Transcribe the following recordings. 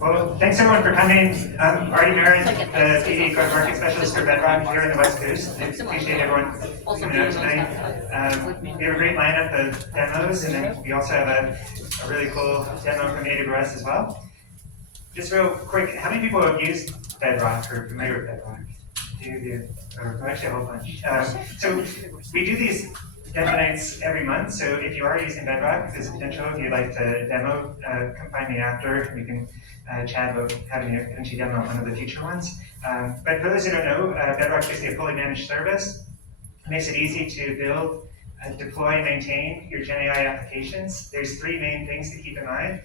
Well, thanks everyone for coming. I'm Artie Marin, the PD go-to-market specialist for Bedrock here in the West Coast. I appreciate everyone coming out tonight. We have a great lineup of demos, and then we also have a really cool demo from AWS as well. Just real quick, how many people have used Bedrock or familiar with Bedrock? Actually a whole bunch. So we do these demo nights every month, so if you are using Bedrock, there's a potential if you'd like to demo, come find me after. We can chat about having you eventually demo one of the future ones. But for those who don't know, Bedrock is a fully managed service. It makes it easy to build, deploy, maintain your Gen AI applications. There's three main things to keep in mind.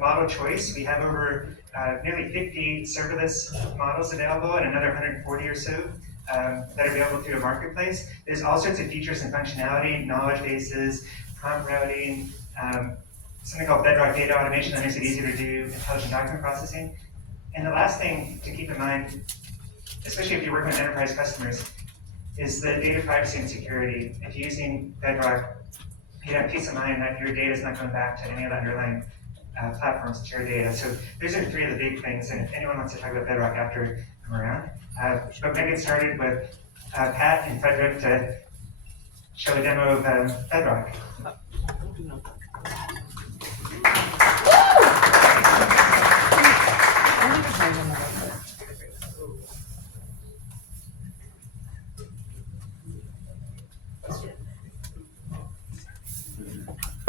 Model choice, we have over nearly 50 serverless models available and another 140 or so that are available through a marketplace. There's all sorts of features and functionality, knowledge bases, prompt routing, something called Bedrock data automation that makes it easier to do intelligent document processing. And the last thing to keep in mind, especially if you're working with enterprise customers, is the data privacy and security. If you're using Bedrock, you have peace of mind that your data is not going back to any of the underlying platforms to share data. So those are three of the big things, and if anyone wants to talk about Bedrock after, come around. But we're going to get started with Pat and Frederick to show a demo of Bedrock.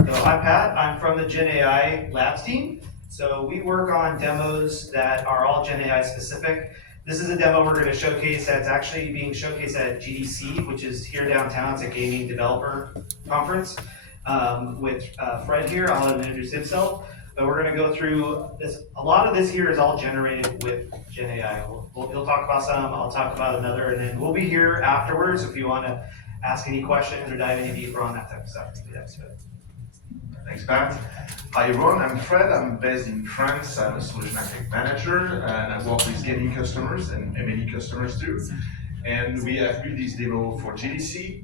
So I'm Pat, I'm from the Gen AI Labs team. So we work on demos that are all Gen AI specific. This is a demo we're going to showcase that's actually being showcased at GDC, which is here downtown. It's a gaming developer conference with Fred here. I'll let him introduce himself. But we're going to go through this. A lot of this here is all generated with Gen AI. He'll talk about some, I'll talk about another, and then we'll be here afterwards if you want to ask any questions or dive any deeper on that type of stuff. That's good. Thanks, Pat. Hi everyone, I'm Fred. I'm based in France. I'm a solution architect manager, and I work with gaming customers and M&E customers too. And we have built this demo for GDC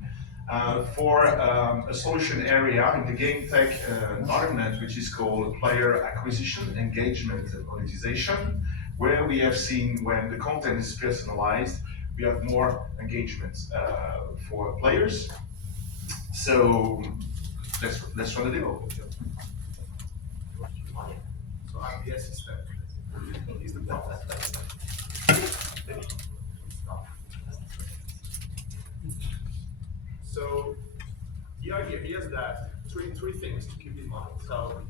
for a solution area in the game tech environment, which is called player acquisition, engagement, and monetization, where we have seen when the content is personalized, we have more engagement for players. So let's run the demo. So I'm the assistant. He's the boss. So the idea here is that three things to keep in mind. So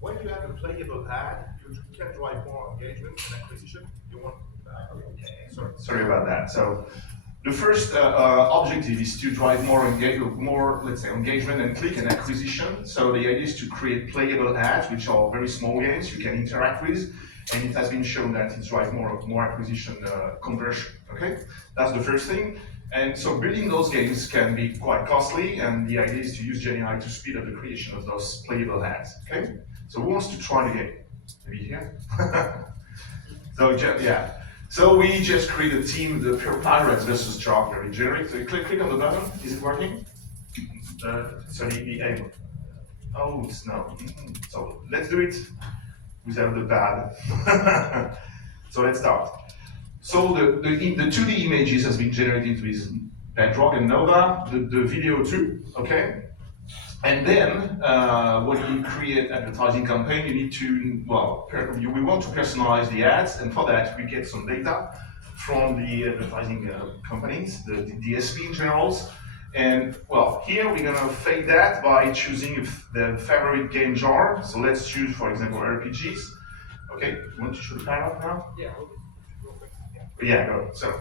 when you have a playable ad, you can drive more engagement and acquisition. You want Sorry about that. So the first objective is to drive more let's say, engagement and click and acquisition. So the idea is to create playable ads, which are very small games you can interact with, and it has been shown that it drives more acquisition conversion. Okay, that's the first thing. And so building those games can be quite costly, and the idea is to use Gen AI to speed up the creation of those playable ads. Okay, so who wants to try the game? Maybe here. So yeah. So we just created a team, the Pure Pirates versus Job, very generic. So you click on the button. Is it working? So the aim. Oh, it's no. So let's do it without the pad. So let's start. So the 2D images has been generated with Bedrock and Nova, the video too, okay? And then when you create advertising campaign, you need to, we want to personalize the ads, and for that we get some data from the advertising companies, the DSP in general. And well, here we're gonna fake that by choosing the favorite game genre. So let's choose, for example, RPGs. Okay, you want to show the title now? Yeah. Yeah, go. So.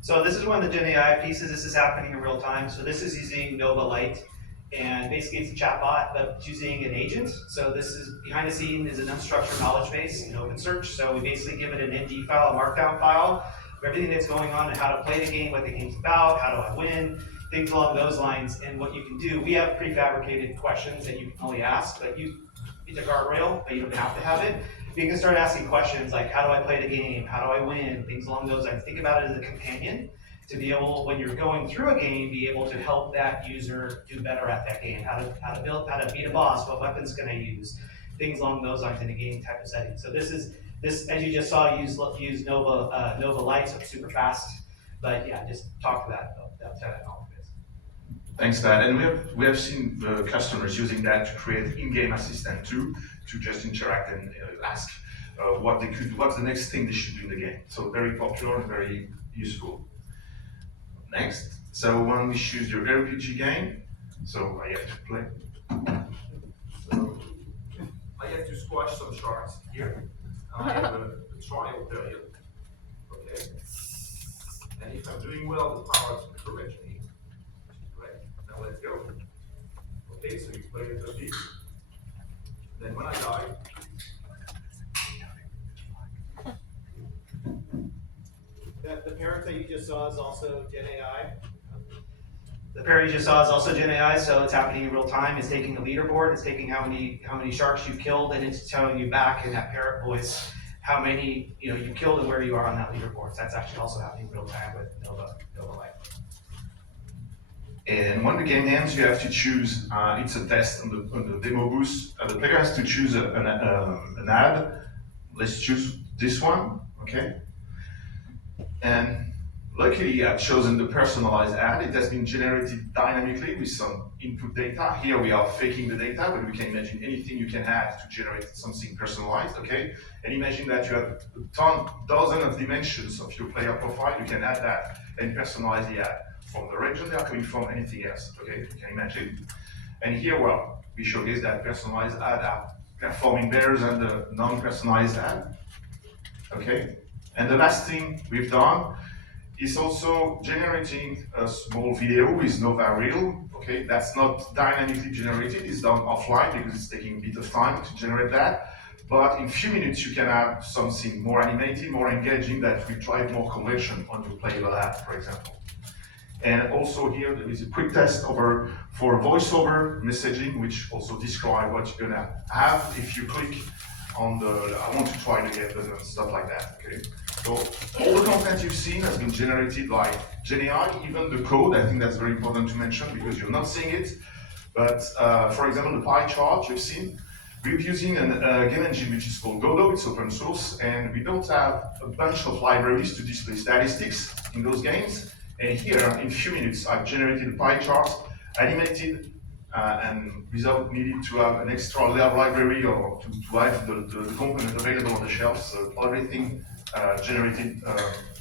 So this is one of the Gen AI pieces. This is happening in real time. So this is using Nova Lite, and basically it's a chatbot, but it's using an agent. So this is behind the scene is an unstructured knowledge base in OpenSearch. So we basically give it an ND file, a markdown file, of everything that's going on and how to play the game, what the game's about, how do I win, things along those lines. And what you can do, we have prefabricated questions that you can only ask, but it's a guardrail, but you don't have to have it. You can start asking questions like, how do I play the game? How do I win? Things along those lines. Think about it as a companion. to be able, when you're going through a game, be able to help that user do better at that game, how to beat a boss, what weapon's gonna use, things along those lines in a game type of setting. So this, as you just saw, use Nova Light, so it's super fast. But yeah, just talk to that knowledge base. Thanks, Pat. And we have seen the customers using that to create in-game assistant too, to just interact and ask what's the next thing they should do in the game. So very popular and very useful. Next, so when we choose your RPG game, so I have to play. So I have to squash some sharks here. And I have a trial period. Okay. And if I'm doing well, the powers encourage me. Great. Now let's go. Okay, so you play it a bit. Then when I die, The parent that you just saw is also Gen AI. The pair you just saw is also Gen AI, so it's happening in real time. It's taking the leaderboard, it's taking how many sharks you've killed, and it's telling you back in that parrot voice how many you killed and where you are on that leaderboard. So that's actually also happening in real time with Nova Light. And when the game ends, you have to choose, it's a test on the demo booth. The player has to choose an ad. Let's choose this one, okay? And luckily, I've chosen the personalized ad. It has been generated dynamically with some input data. Here we are faking the data, but we can imagine anything you can add to generate something personalized, okay? And imagine that you have a dozen of dimensions of your player profile. You can add that and personalize the ad from the region they are coming from, anything else, okay? You can imagine. And here, well, we showcase that personalized ad are performing better than the non-personalized ad, okay? And the last thing we've done is also generating a small video with Nova Reel. Okay, that's not dynamically generated, it's done offline because it's taking a bit of time to generate that. But in a few minutes you can have something more animated, more engaging that will drive more conversion on your playable ad, for example. And also here there is a quick test for voiceover messaging, which also describe what you're gonna have if you click on the I want to try to get button and stuff like that. Okay. So all the content you've seen has been generated by Gen AI, even the code. I think that's very important to mention because you're not seeing it. But for example, the pie chart you've seen, we're using a game engine which is called Godot. It's open source, and we don't have a bunch of libraries to display statistics in those games. And here, in a few minutes, I've generated a pie chart, animated, and without needing to have an extra library or to have the component available on the shelf. So everything generated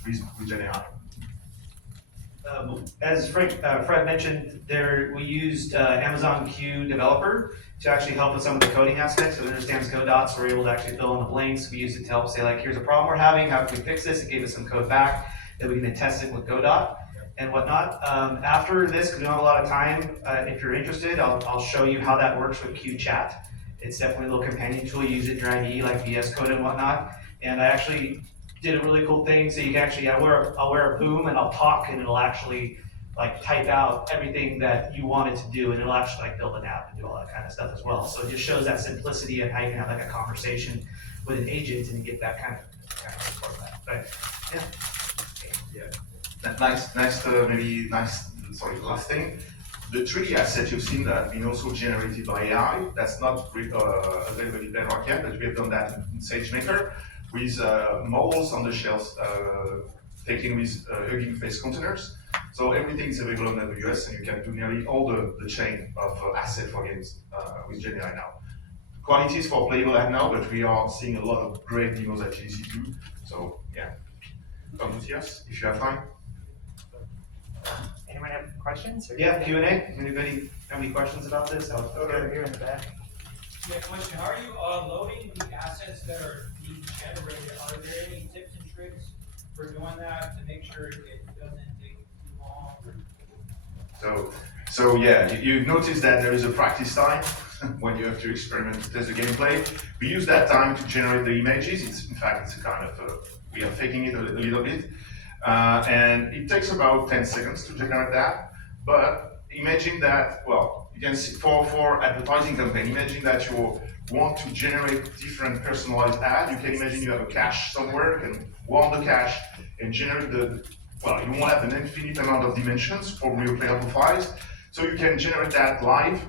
with Gen AI. As Fred mentioned, we used Amazon Q Developer to actually help with some of the coding aspects. So it understands code dots, so we're able to actually fill in the blanks. We used it to help say, like, here's a problem we're having, how can we fix this? It gave us some code back that we can then test it with Godot and whatnot. After this, because we don't have a lot of time, if you're interested, I'll show you how that works with Q Chat. It's definitely a little companion tool. You use it in your IDE like VS Code and whatnot. And I actually did a really cool thing. So you can actually, I'll wear a boom and I'll talk, and it'll actually like type out everything that you want it to do, and it'll actually like build an app and do all that kind of stuff as well. So it just shows that simplicity of how you can have like a conversation with an agent and get that kind of support that. But yeah. Last thing. The 3D asset you've seen that has been also generated by AI. That's not available in Bedrock yet, but we have done that in SageMaker with models on the shelves taken with Hugging Face containers. So everything is available on AWS, and you can do nearly all the chain of asset for games with Gen AI now. Quality is for playable ad now, but we are seeing a lot of great demos at GDC too. So yeah, come to see us if you have time. Anyone have questions? Or Yeah, Q&A. Anybody have any questions about this? Over here in the back. Yeah, question, how are you loading the assets that are being generated? Are there any tips and tricks for doing that to make sure it doesn't take too long? So yeah, you notice that there is a practice time when you have to experiment to test the gameplay. We use that time to generate the images. In fact, it's a kind of, we are faking it a little bit. And it takes about 10 seconds to generate that. But imagine that, well, you can see for advertising campaign, imagine that you want to generate different personalized ad. You can imagine you have a cache somewhere, you can warm the cache and generate well, you won't have an infinite amount of dimensions for your player profiles. So you can generate that live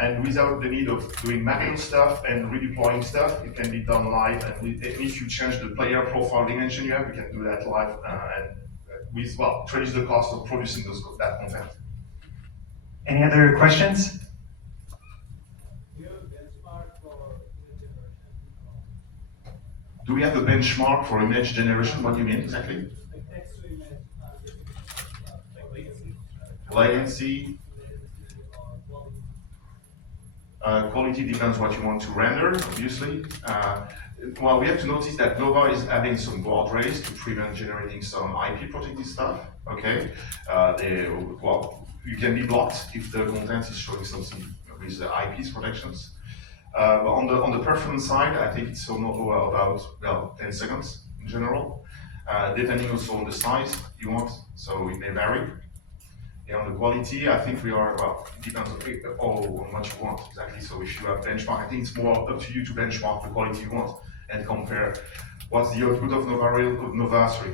and without the need of doing manual stuff and redeploying stuff. It can be done live, and if you change the player profile dimension you have, you can do that live and with, well, reduce the cost of producing that content. Any other questions? Do we have a benchmark for image generation? What do you mean exactly? Latency. Quality depends what you want to render, obviously. Well, we have to notice that Nova is adding some guardrails to prevent generating some IP protected stuff. Okay, well, you can be blocked if the content is showing something with the IP's protections. But on the performance side, I think it's about 10 seconds in general, depending also on the size you want. So it may vary. And on the quality, I think we are, well, it depends on what you want exactly. So if you have benchmark, I think it's more up to you to benchmark the quality you want and compare what's the output of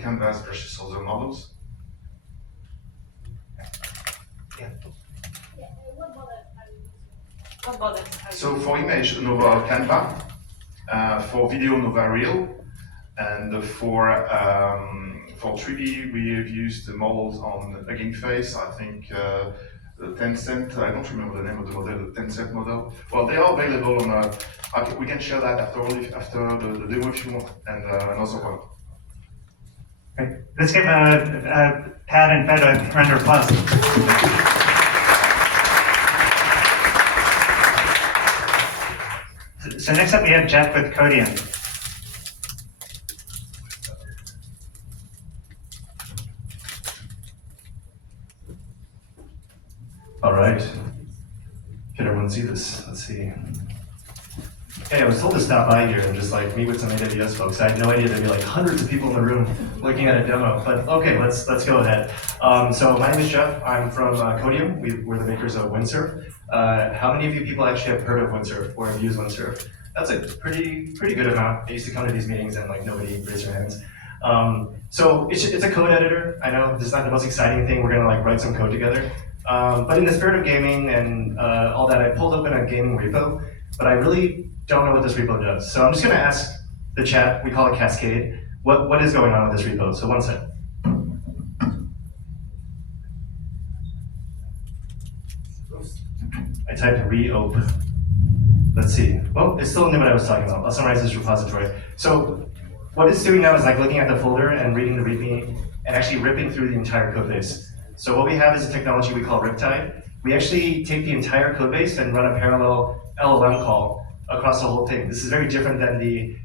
Canvas versus other models. Yeah. What model? So for image, Nova Canva, for video, Nova Real, and for 3D, we have used the models on Hugging Face. I think the Tencent, I don't remember the name of the model, the Tencent model. Well, they are available on, we can share that after the demo if you want, and another one. Great. Let's give Pat and Fed a round of applause. So next up we have Jeff with Codeium. All right. Can everyone see this? Let's see. Hey, I was told to stop by here and just like meet with some AWS folks. I had no idea there'd be like hundreds of people in the room looking at a demo, but okay, let's go ahead. So my name is Jeff. I'm from Codeium. We're the makers of Windsurf. How many of you people actually have heard of Windsurf or have used Windsurf? That's a pretty good amount. I used to come to these meetings and like nobody raised their hands. So it's a code editor. I know this is not the most exciting thing. We're gonna like write some code together. But in the spirit of gaming and all that, I pulled open a gaming repo, but I really don't know what this repo does. So I'm just gonna ask the chat, we call it Cascade, what is going on with this repo? So one sec. I typed reop. Let's see. Well, it's still in what I was talking about. I'll summarize this repository. So what it's doing now is like looking at the folder and reading the README and actually ripping through the entire code base. So what we have is a technology we call Riptide. We actually take the entire code base and run a parallel LLM call across the whole thing. This is very different than the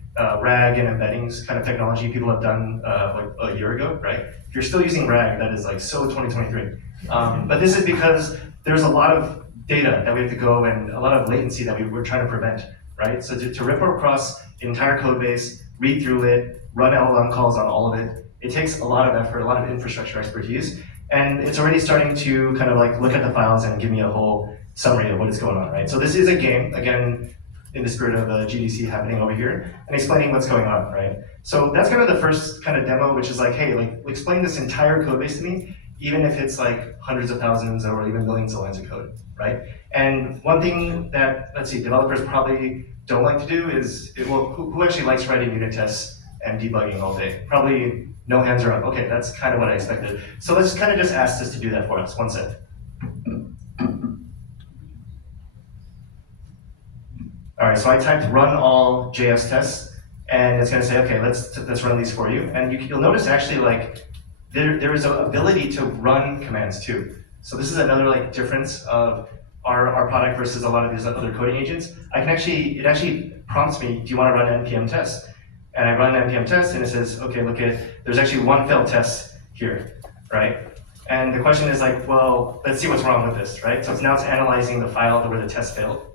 RAG and embeddings kind of technology people have done like a year ago, right? If you're still using RAG, that is like so 2023. But this is because there's a lot of data that we have to go and a lot of latency that we're trying to prevent, right? So to rip across the entire code base, read through it, run LLM calls on all of it, it takes a lot of effort, a lot of infrastructure expertise. And it's already starting to kind of like look at the files and give me a whole summary of what is going on, right? So this is a game, again, in the spirit of GDC happening over here, and explaining what's going on, right? So that's kind of the first kind of demo, which is like, hey, like explain this entire code base to me, even if it's like hundreds of thousands or even millions of lines of code, right? And one thing that, let's see, developers probably don't like to do is, who actually likes writing unit tests and debugging all day? Probably no hands are up. Okay, that's kind of what I expected. So let's kind of just ask this to do that for us. One sec. All right, so I typed run all JS tests, and it's gonna say, okay, let's run these for you. And you'll notice actually like, there is an ability to run commands too. So this is another like difference of our product versus a lot of these other coding agents. It actually prompts me, do you wanna run npm test? And I run npm test and it says, okay, look there's actually one failed test here, right? And the question is like, well, let's see what's wrong with this, right? So now it's analyzing the file where the test failed.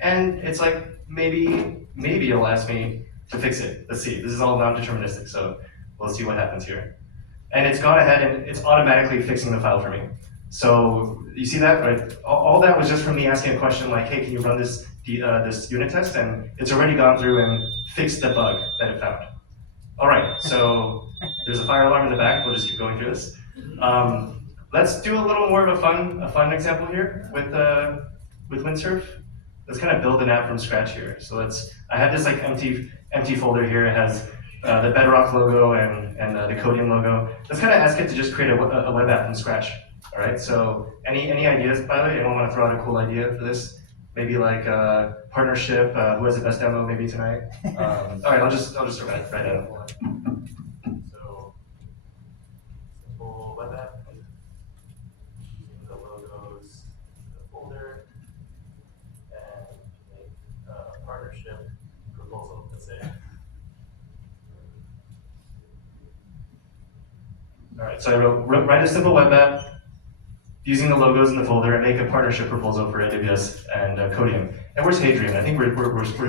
And it's like, maybe it'll ask me to fix it. Let's see, this is all non-deterministic, so we'll see what happens here. And it's gone ahead and it's automatically fixing the file for me. So you see that, right? All that was just from me asking a question like, hey, can you run this unit test? And it's already gone through and fixed the bug that it found. All right, so There's a fire alarm in the back. We'll just keep going through this. Let's do a little more of a fun example here with Windsurf. Let's kind of build an app from scratch here. So I have this like empty folder here. It has the Bedrock logo and the Codeium logo. Let's kind of ask it to just create a web app from scratch. All right. So any ideas, by the way? Anyone want to throw out a cool idea for this? Maybe like a partnership. Who has the best demo? Maybe tonight. All right. I'll just start right at it. So simple web app. Using the logos, the folder, and make a partnership proposal. Let's say. All right. So I write a simple web app using the logos in the folder and make a partnership proposal for AWS and Codeium. And where's Hadrian? I think we're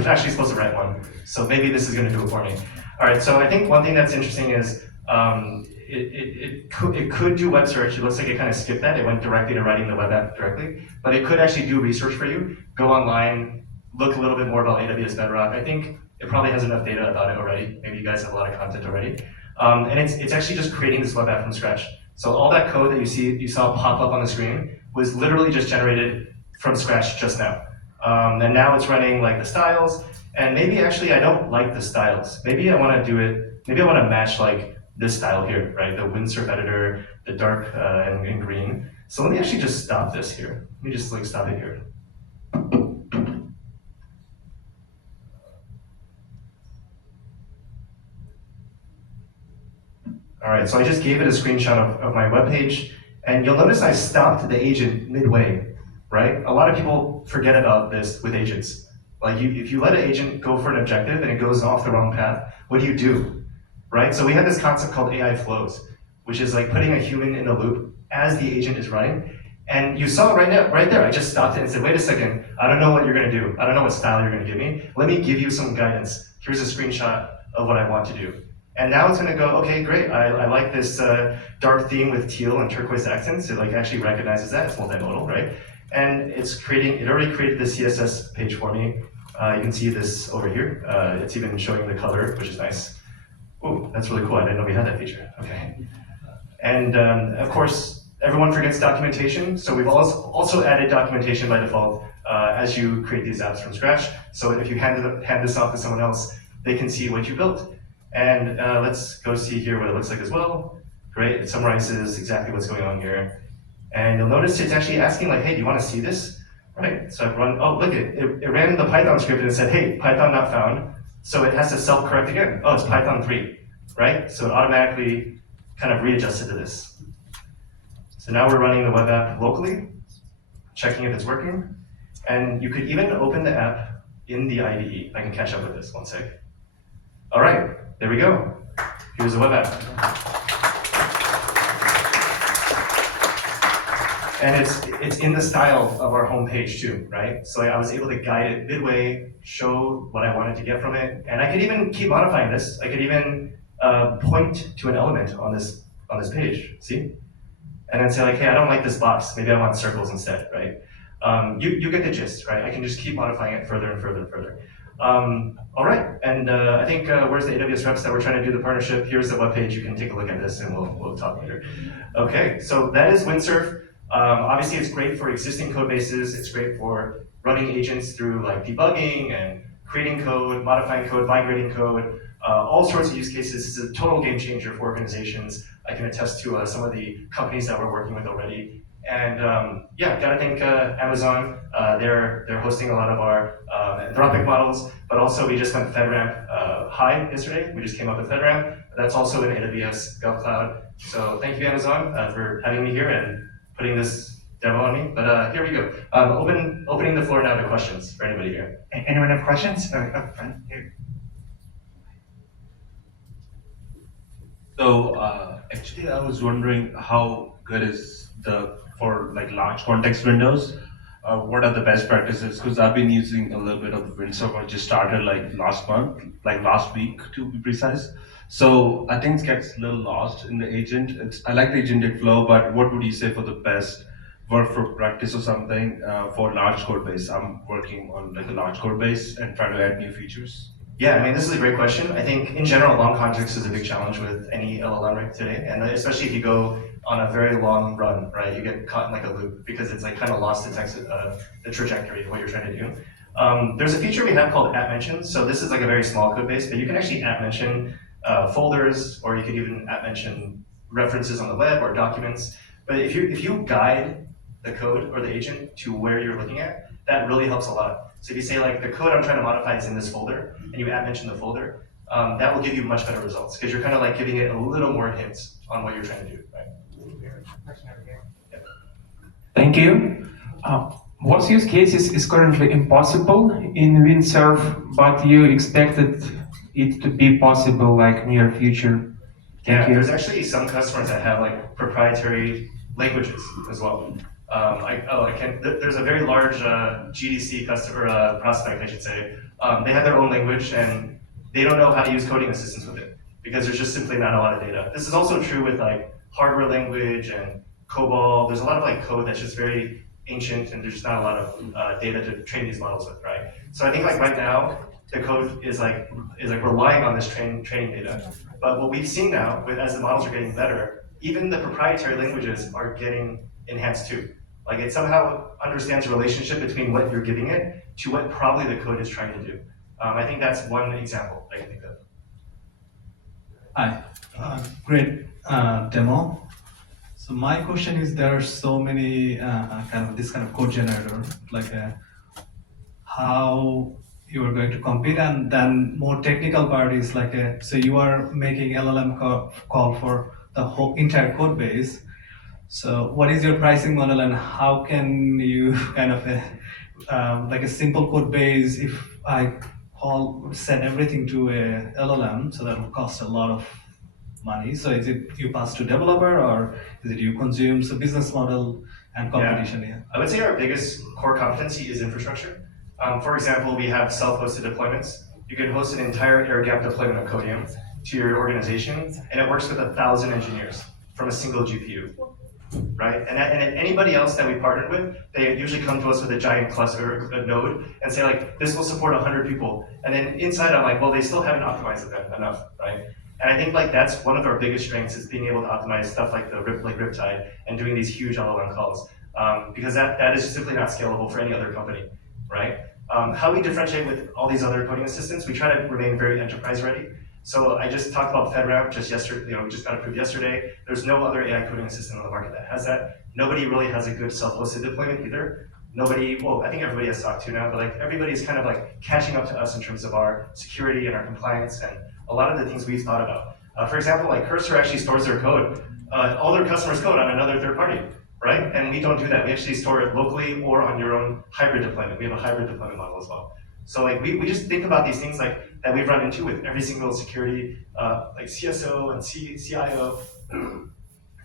actually supposed to write one. So maybe this is going to do it for me. All right, so I think one thing that's interesting is it could do web search. It looks like it kind of skipped that. It went directly to writing the web app directly. But it could actually do research for you. Go online, look a little bit more about AWS Bedrock. I think it probably has enough data about it already. Maybe you guys have a lot of content already. And it's actually just creating this web app from scratch. So all that code that you saw pop up on the screen was literally just generated from scratch just now. And now it's running like the styles, and maybe actually I don't like the styles. Maybe I want to do it, maybe I want to match like this style here, right? The Windsurf editor, the dark and green. So let me actually just stop this here. Let me just like stop it here. All right, so I just gave it a screenshot of my webpage, and you'll notice I stopped the agent midway, right? A lot of people forget about this with agents. Like if you let an agent go for an objective and it goes off the wrong path, what do? Right? So we have this concept called AI flows, which is like putting a human in the loop as the agent is running. And you saw it right there. I just stopped it and said, wait a second, I don't know what you're gonna do. I don't know what style you're gonna give me. Let me give you some guidance. Here's a screenshot of what I want to do. And now it's gonna go, okay, great. I like this dark theme with teal and turquoise accents. It like actually recognizes that, it's multimodal, right? And it already created the CSS page for me. You can see this over here. It's even showing the color, which is nice. Oh, that's really cool. I didn't know we had that feature. Okay. And of course, everyone forgets documentation. So we've also added documentation by default as you create these apps from scratch. So if you hand this off to someone else, they can see what you built. And let's go see here what it looks like as well. Great, it summarizes exactly what's going on here. And you'll notice it's actually asking like, hey, do you want to see this? Right, so I've run, oh, look, it ran the Python script and it said, hey, Python not found. So it has to self-correct again. Oh, it's Python 3, right? So it automatically kind of readjusted to this. So now we're running the web app locally, checking if it's working. And you could even open the app in the IDE. I can catch up with this, one sec. All right, there we go. Here's the web app. And it's in the style of our homepage too, right? So I was able to guide it midway, show what I wanted to get from it, and I could even keep modifying this. I could even point to an element on this page, see? And then say like, hey, I don't like this box. Maybe I want circles instead, right? You get the gist, right? I can just keep modifying it further and further and further. All right, and I think where's the AWS reps that we're trying to do the partnership? Here's the webpage. You can take a look at this, and we'll talk later. Okay, so that is Windsurf. Obviously, it's great for existing code bases. It's great for running agents through like debugging and creating code, modifying code, migrating code, all sorts of use cases. It's a total game changer for organizations. I can attest to some of the companies that we're working with already. And yeah, gotta thank Amazon. They're hosting a lot of our Anthropic models, but also we just went FedRAMP high yesterday. We just came up with FedRAMP. That's also in AWS GovCloud. So thank you, Amazon, for having me here and putting this demo on me. But here we go. Opening the floor now to questions for anybody here. Anyone have questions? Up front here. So actually, I was wondering how good is for like large context windows? What are the best practices? Because I've been using a little bit of Windsurf. I just started like last month, like last week to be precise. So I think it gets a little lost in the agent. I like the agentic flow, but what would you say for the best workflow practice or something for large code base? I'm working on like a large code base and trying to add new features. Yeah, I mean, this is a great question. I think in general, long context is a big challenge with any LLM right today, and especially if you go on a very long run, right? You get caught in like a loop because it's like kind of lost the trajectory of what you're trying to do. There's a feature we have called at mention. So this is like a very small code base, but you can actually at mention folders, or you could even at mention references on the web or documents. But if you guide the code or the agent to where you're looking at, that really helps a lot. So if you say like the code I'm trying to modify is in this folder, and you at mention the folder, that will give you much better results because you're kind of like giving it a little more hints on what you're trying to do, right? Thank you. What use cases is currently impossible in Windsurf, but you expected it to be possible like near future? Yeah, there's actually some customers that have like proprietary languages as well. There's a very large GDC customer prospect, I should say. They have their own language and they don't know how to use coding assistance with it because there's just simply not a lot of data. This is also true with like hardware language and COBOL. There's a lot of like code that's just very ancient and there's just not a lot of data to train these models with, right? So I think like right now, the code is like relying on this training data. But what we've seen now, as the models are getting better, even the proprietary languages are getting enhanced too. Like it somehow understands the relationship between what you're giving it to what probably the code is trying to do. I think that's one example I can think of. Hi, great demo. So my question is, there are so many this kind of code generator, like how you are going to compete, and then more technical part is like so you are making LLM call for the whole entire code base. So what is your pricing model, and how can you kind of like a simple code base, if I send everything to a LLM, so that will cost a lot of money. So is it you pass to developer, or is it you consume? So business model and competition. Yeah. I would say our biggest core competency is infrastructure. For example, we have self-hosted deployments. You can host an entire air-gapped deployment of Codeium to your organization, and it works with 1,000 engineers from a single GPU, right? And anybody else that we partnered with, they usually come to us with a giant cluster, a node, and say like, this will support 100 people. And then inside I'm like, well, they still haven't optimized it enough, right? And I think like that's one of our biggest strengths is being able to optimize stuff like the Riptide and doing these huge LLM calls, because that is just simply not scalable for any other company, right? How we differentiate with all these other coding assistants, we try to remain very enterprise ready. So I just talked about FedRAMP just yesterday, we just got approved yesterday. There's no other AI coding assistant on the market that has that. Nobody really has a good self-hosted deployment either. Nobody, well, I think everybody has SOC 2 now, but like everybody's kind of like catching up to us in terms of our security and our compliance and a lot of the things we've thought about. For example, like Cursor actually stores their code, all their customers' code on another third party, right? And we don't do that. We actually store it locally or on your own hybrid deployment. We have a hybrid deployment model as well. So like we just think about these things like that we've run into with every single security, like CSO and CIO. And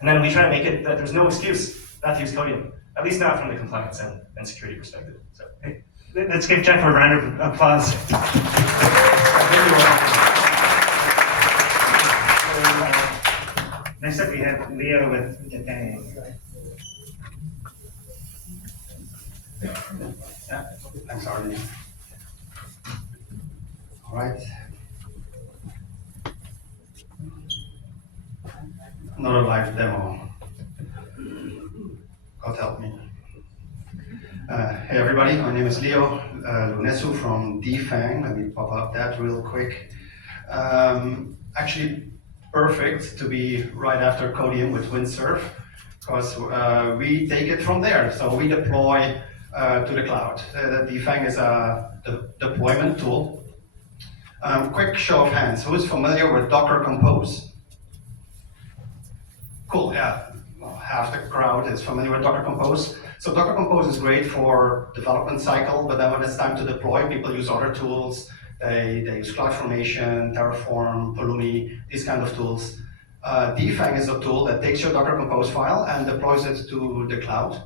then we try to make it that there's no excuse not to use Codeium, at least not from the compliance and security perspective. So hey. Let's give Jeff a round of applause. Next up we have Leo with Defang. Thanks, Arnie. All right. Another live demo. God help me. Hey everybody, my name is Leo Lunesu from Defang. Let me pop up that real quick. Actually, perfect to be right after Codeium with Windsurf, because we take it from there. So we deploy to the cloud. Defang is a deployment tool. Quick show of hands, who is familiar with Docker Compose? Cool, yeah, well, half the crowd is familiar with Docker Compose. So Docker Compose is great for development cycle, but then when it's time to deploy, people use other tools. They use CloudFormation, Terraform, Pulumi, these kind of tools. Defang is a tool that takes your Docker Compose file and deploys it to the cloud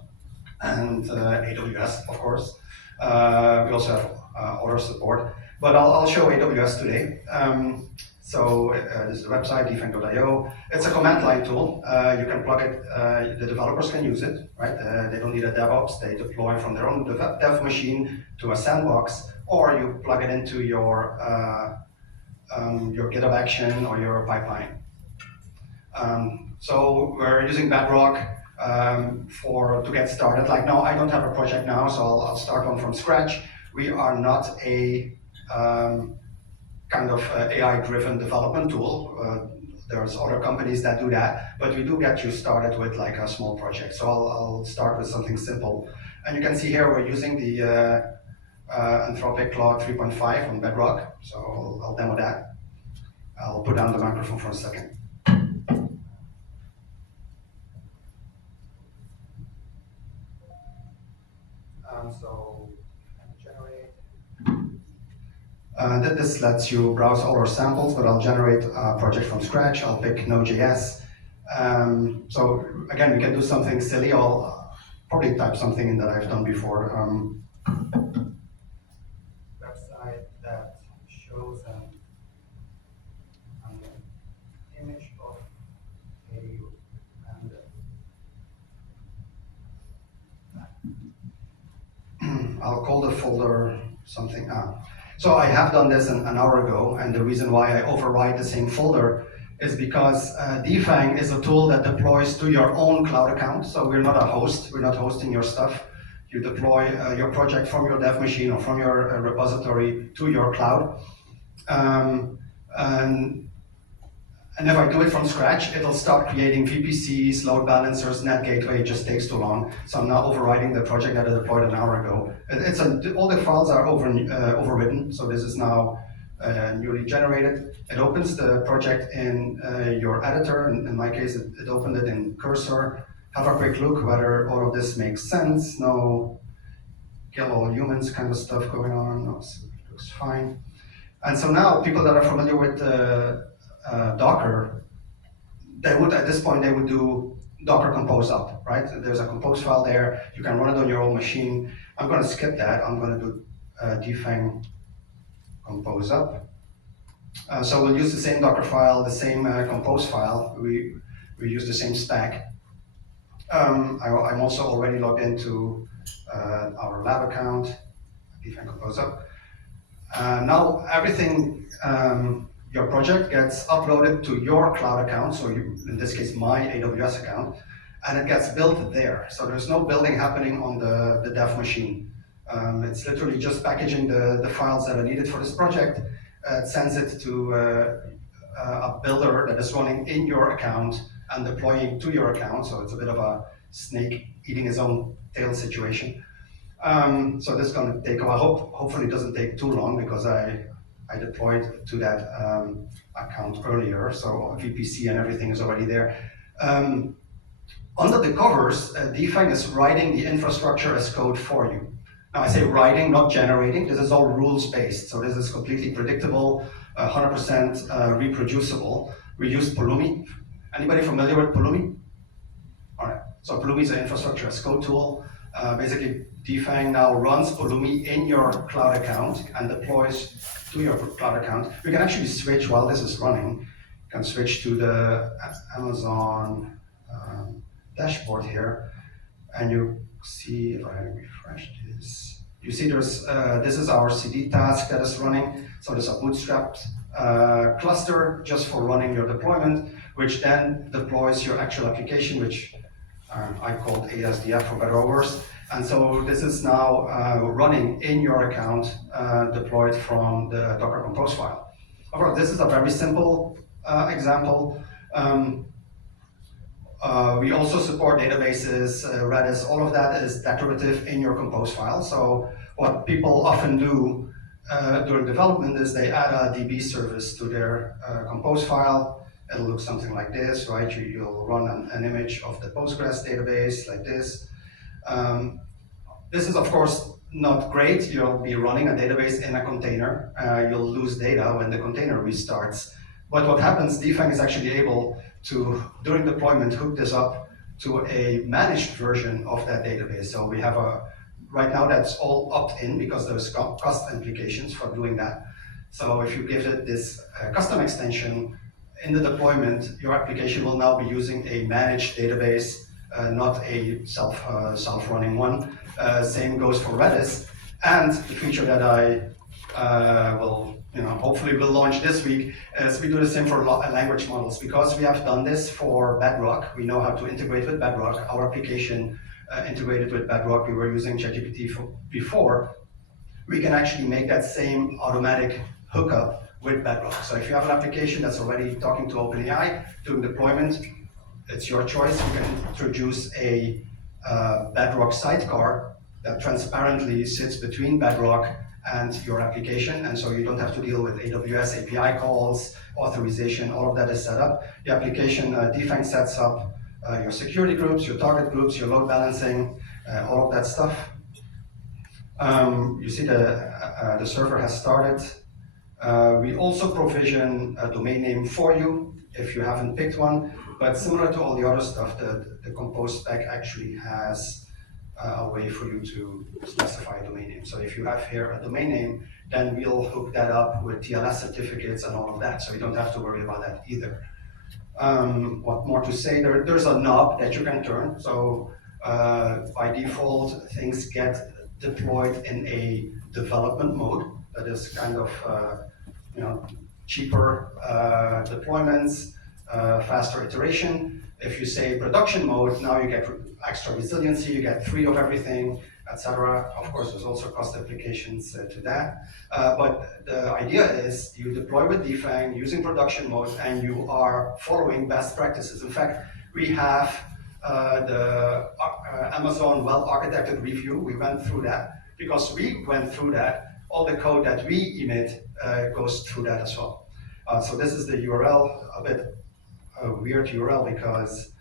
and AWS, of course. We also have other support, but I'll show AWS today. So this is the website, defang.io. It's a command line tool. You can plug it, the developers can use it, right? They don't need a DevOps. They deploy from their own dev machine to a sandbox, or you plug it into your GitHub action or your pipeline. So we're using Bedrock to get started. Like now, I don't have a project now, so I'll start one from scratch. We are not a kind of AI-driven development tool. There's other companies that do that, but we do get you started with like a small project. So I'll start with something simple. And you can see here we're using the Anthropic Claude 3.5 on Bedrock. So I'll demo that. I'll put down the microphone for a second. So generate. This lets you browse all our samples, but I'll generate a project from scratch. I'll pick Node.js. So again, we can do something silly. I'll probably type something in that I've done before. Website that shows an image of a panda. I'll call the folder something. So I have done this an hour ago, and the reason why I override the same folder is because Defang is a tool that deploys to your own cloud account. So we're not a host, we're not hosting your stuff. You deploy your project from your dev machine or from your repository to your cloud. And if I do it from scratch, it'll start creating VPCs, load balancers, net gateway. It just takes too long. So I'm now overriding the project that I deployed an hour ago. All the files are overwritten. So this is now newly generated. It opens the project in your editor. In my case, it opened it in Cursor. Have a quick look whether all of this makes sense. No kill all humans kind of stuff going on. No, it looks fine. And so now people that are familiar with Docker, they would, at this point, they would do Docker compose up, right? There's a compose file there. You can run it on your own machine. I'm going to skip that. I'm going to do Defang compose up. So we'll use the same Docker file, the same compose file. We use the same stack. I'm also already logged into our lab account, Defang compose up. Now everything, your project gets uploaded to your cloud account, so in this case, my AWS account, and it gets built there. So there's no building happening on the dev machine. It's literally just packaging the files that are needed for this project. It sends it to a builder that is running in your account and deploying to your account, so it's a bit of a snake eating his own tail situation. So this is going to take a while. Hopefully it doesn't take too long because I deployed to that account earlier, so VPC and everything is already there. Under the covers, Defang is writing the infrastructure as code for you. Now I say writing, not generating. This is all rules-based, so this is completely predictable, 100% reproducible. We use Pulumi. Anybody familiar with Pulumi? All right, so Pulumi is an infrastructure as code tool. Basically, Defang now runs Pulumi in your cloud account and deploys to your cloud account. We can actually switch while this is running. You can switch to the Amazon dashboard here, and you see, if I refresh this, you see there's, this is our CD task that is running. So there's a bootstrapped cluster just for running your deployment, which then deploys your actual application, which I called ASDF for better or worse. And so this is now running in your account, deployed from the Docker Compose file. Of course, this is a very simple example. We also support databases, Redis, all of that is declarative in your Compose file. So what people often do during development is they add a DB service to their Compose file. It'll look something like this, right? You'll run an image of the Postgres database like this. This is, of course, not great. You'll be running a database in a container. You'll lose data when the container restarts. But what happens, Defang is actually able to, during deployment, hook this up to a managed version of that database. So we have right now that's all opt-in because there's cost implications for doing that. So if you give it this custom extension in the deployment, your application will now be using a managed database, not a self-running one. Same goes for Redis. And the feature that I will, hopefully will launch this week is we do the same for language models. Because we have done this for Bedrock, we know how to integrate with Bedrock. Our application integrated with Bedrock, we were using ChatGPT before. We can actually make that same automatic hookup with Bedrock. So if you have an application that's already talking to OpenAI, doing deployment, it's your choice. You can introduce a Bedrock sidecar that transparently sits between Bedrock and your application, and so you don't have to deal with AWS API calls, authorization, all of that is set up. The application Defang sets up your security groups, your target groups, your load balancing, all of that stuff. You see the server has started. We also provision a domain name for you if you haven't picked one, but similar to all the other stuff, the Compose spec actually has a way for you to specify a domain name. So if you have here a domain name, then we'll hook that up with TLS certificates and all of that, so you don't have to worry about that either. What more to say? There's a knob that you can turn. So by default, things get deployed in a development mode. That is kind of cheaper deployments, faster iteration. If you say production mode, now you get extra resiliency, you get 3 of everything, etc. Of course, there's also cost implications to that. But the idea is you deploy with Defang using production mode, and you are following best practices. In fact, we have the Amazon well-architected review. We went through that. Because we went through that, all the code that we emit goes through that as well. So this is the URL, a bit weird URL because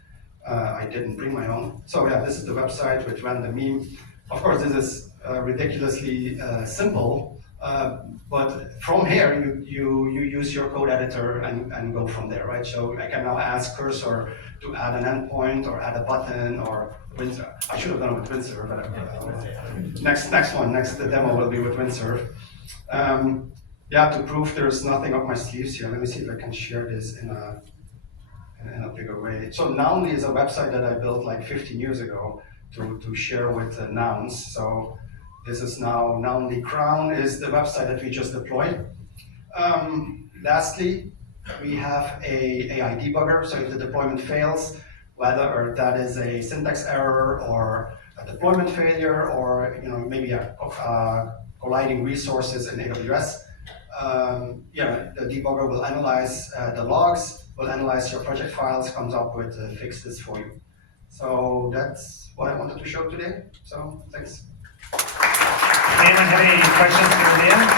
I didn't bring my own. So yeah, this is the website which ran the meme. Of course, this is ridiculously simple, but from here, you use your code editor and go from there, right? So I can now ask Cursor to add an endpoint or add a button or WinServe. I should have done it with WinServe, but next demo will be with WinServe. Yeah, to prove there's nothing up my sleeves here, let me see if I can share this in a bigger way. So Nounly is a website that I built like 15 years ago to share with nouns. So this is now Nounly Crown is the website that we just deployed. Lastly, we have a AI debugger. So if the deployment fails, whether that is a syntax error or a deployment failure, or maybe a colliding resources in AWS, the debugger will analyze the logs, will analyze your project files, comes up with fixes for you. So that's what I wanted to show today. So thanks. Anyone have any questions for Leah?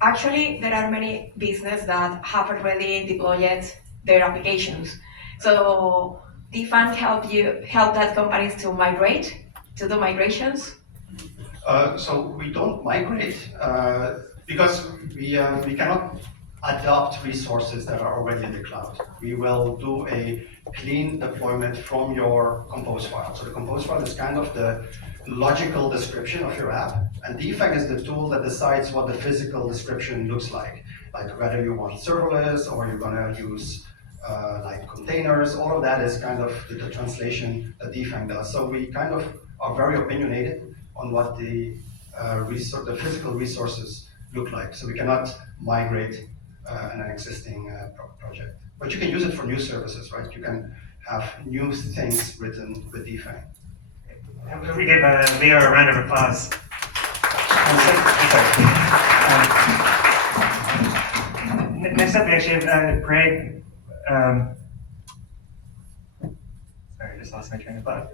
Actually, there are many businesses that have already deployed their applications. So Defang help that companies to migrate, to do migrations? So we don't migrate because we cannot adopt resources that are already in the cloud. We will do a clean deployment from your Compose file. So the Compose file is kind of the logical description of your app, and Defang is the tool that decides what the physical description looks like whether you want serverless or you're gonna use like containers. All of that is kind of the translation that Defang does. So we kind of are very opinionated on what the physical resources look like. So we cannot migrate an existing project. But you can use it for new services, right? You can have new things written with Defang. We give Leo a round of applause. Next up, we actually have Greg. Sorry, I just lost my train of thought.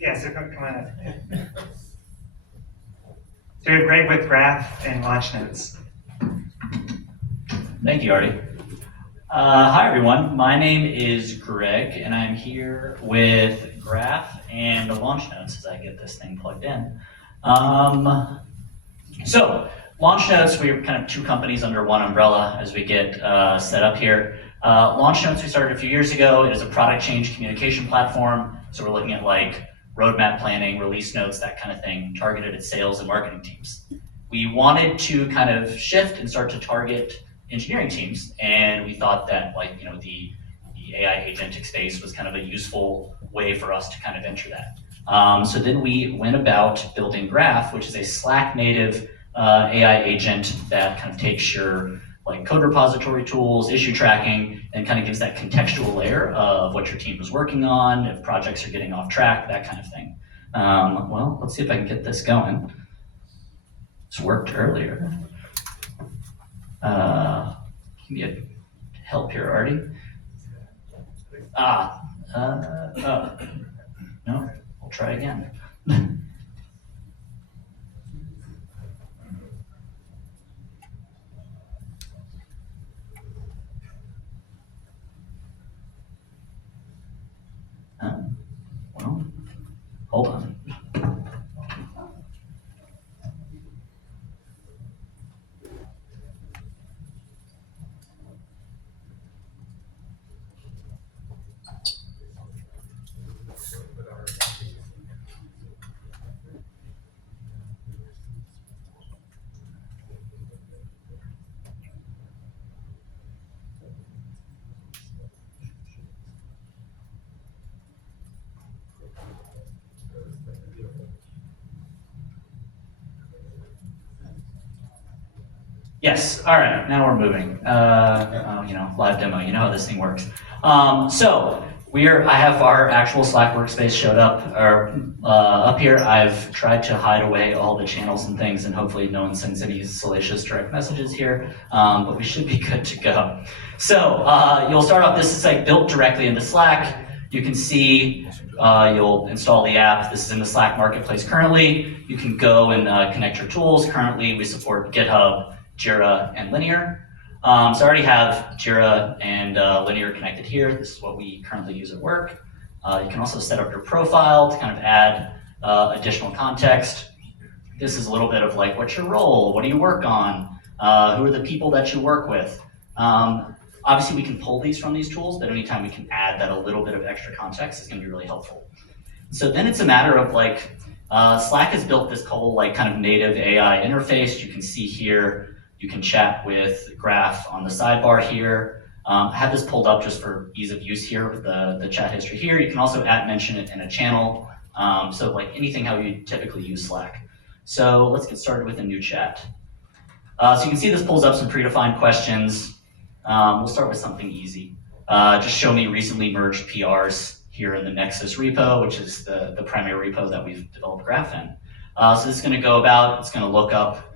Yeah, so come on up. So we have Greg with Graph and Launch Notes. Thank you, Artie. Hi, everyone. My name is Greg, and I'm here with Graph and the Launch Notes as I get this thing plugged in. So, Launch Notes, we're kind of two companies under one umbrella as we get set up here. Launch Notes we started a few years ago. It is a product change communication platform. So we're looking at like roadmap planning, release notes, that kind of thing, targeted at sales and marketing teams. We wanted to kind of shift and start to target engineering teams, and we thought that like, you know, the AI agentic space was kind of a useful way for us to kind of enter that. So then we went about building Graph, which is a Slack native AI agent that kind of takes your like code repository tools, issue tracking, and kind of gives that contextual layer of what your team is working on, if projects are getting off track, that kind of thing. Well, let's see if I can get this going. It's worked earlier. Can you get help here, Artie? No, we'll try again. Well, hold on. Yes, all right, now we're moving. You know, live demo, you know how this thing works. So I have our actual Slack workspace showed up, or up here. I've tried to hide away all the channels and things, and hopefully no one sends any salacious direct messages here, but we should be good to go. So you'll start off, this is like built directly into Slack. You can see you'll install the app. This is in the Slack marketplace currently. You can go and connect your tools. Currently, we support GitHub, Jira, and Linear. So I already have Jira and Linear connected here. This is what we currently use at work. You can also set up your profile to kind of add additional context. This is a little bit of like, what's your role? What do you work on? Who are the people that you work with? Obviously, we can pull these from these tools, but anytime we can add that a little bit of extra context is going to be really helpful. So then it's a matter of like, Slack has built this whole like kind of native AI interface. You can see here, you can chat with Graph on the sidebar here. I have this pulled up just for ease of use here with the chat history here. You can also mention it in a channel. So like anything how you typically use Slack. So let's get started with a new chat. So you can see this pulls up some predefined questions. We'll start with something easy. Just show me recently merged PRs here in the Nexus repo, which is the primary repo that we've developed Graph in. So this is going to go about, it's going to look up,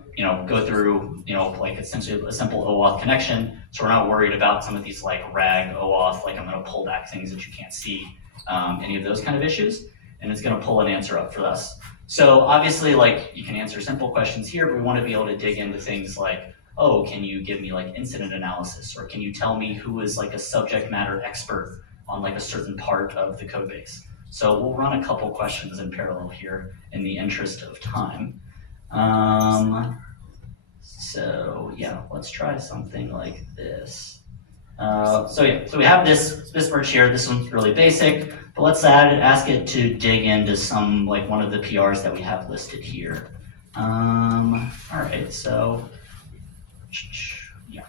go through, like essentially a simple OAuth connection. So we're not worried about some of these like RAG OAuth, like I'm going to pull back things that you can't see, any of those kind of issues. And it's going to pull an answer up for us. So obviously, like you can answer simple questions here, but we want to be able to dig into things like, oh, can you give me like incident analysis? Or can you tell me who is like a subject matter expert on like a certain part of the code base? So we'll run a couple questions in parallel here in the interest of time. So yeah, let's try something like this. So we have this merge here. This one's really basic, but let's ask it to dig into some like one of the PRs that we have listed here. All right, so yeah.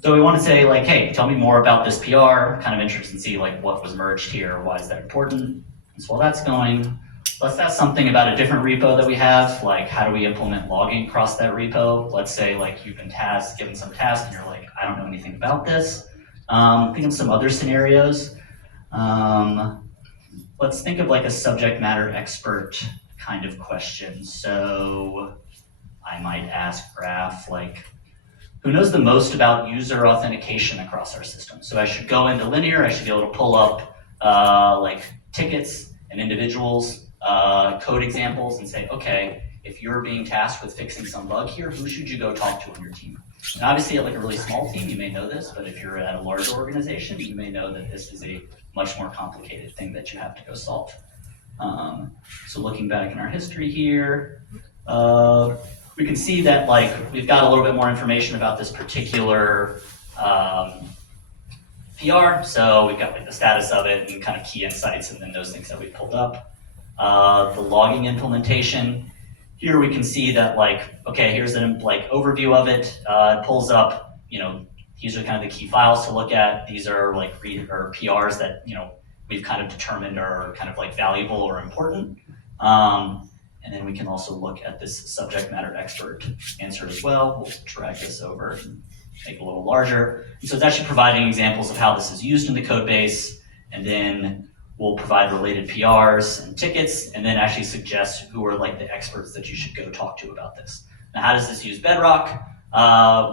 So we want to say like, hey, tell me more about this PR, kind of interested in see like what was merged here, why is that important? And so while that's going, let's ask something about a different repo that we have, like how do we implement logging across that repo? Let's say like you've been given some task and you're like, I don't know anything about this. Think of some other scenarios. Let's think of like a subject matter expert kind of question. So I might ask Graph like, who knows the most about user authentication across our system? So I should go into Linear, I should be able to pull up like tickets and individuals, code examples and say, okay, if you're being tasked with fixing some bug here, who should you go talk to on your team? And obviously at like a really small team, you may know this, but if you're at a larger organization, you may know that this is a much more complicated thing that you have to go solve. So looking back in our history here, we can see that like we've got a little bit more information about this particular PR. So we've got like the status of it and kind of key insights and then those things that we pulled up. The logging implementation. Here we can see that like, okay, here's an like overview of it. It pulls up, you know, these are kind of the key files to look at. These are like or PRs that, you know, we've kind of determined are kind of like valuable or important. And then we can also look at this subject matter expert answer as well. We'll drag this over and make it a little larger. And so it's actually providing examples of how this is used in the code base, and then we'll provide related PRs and tickets, and then actually suggest who are like the experts that you should go talk to about this. Now, how does this use Bedrock?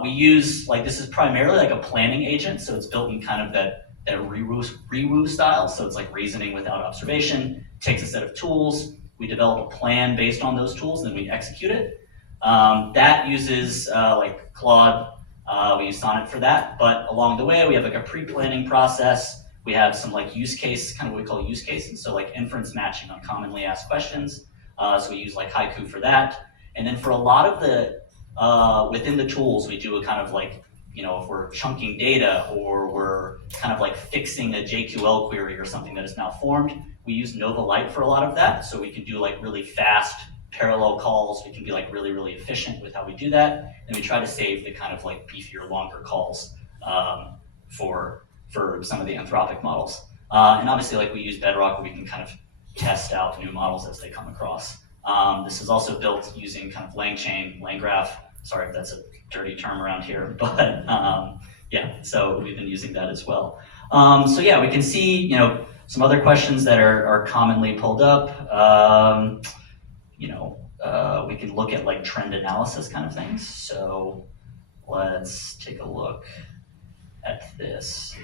We use, like, this is primarily like a planning agent, so it's built in kind of that re-woo style, so it's like reasoning without observation. It takes a set of tools, we develop a plan based on those tools, and then we execute it. That uses like Claude, we use Sonnet for that, but along the way we have like a pre-planning process. We have some like use case, kind of what we call use cases, so like inference matching on commonly asked questions. So we use like Haiku for that. And then for a lot of the, within the tools, we do a kind of like, you know, if we're chunking data or we're kind of like fixing a JQL query or something that is malformed, we use Nova Lite for a lot of that. So we can do like really fast parallel calls. We can be like really, really efficient with how we do that. And we try to save the kind of like beefier, longer calls for some of the Anthropic models. And obviously like we use Bedrock, where we can kind of test out new models as they come across. This is also built using kind of LangChain, LangGraph. Sorry if that's a dirty term around here, but yeah, so we've been using that as well. So yeah, we can see, you know, some other questions that are commonly pulled up. You know, we can look at like trend analysis kind of things. So let's take a look at this.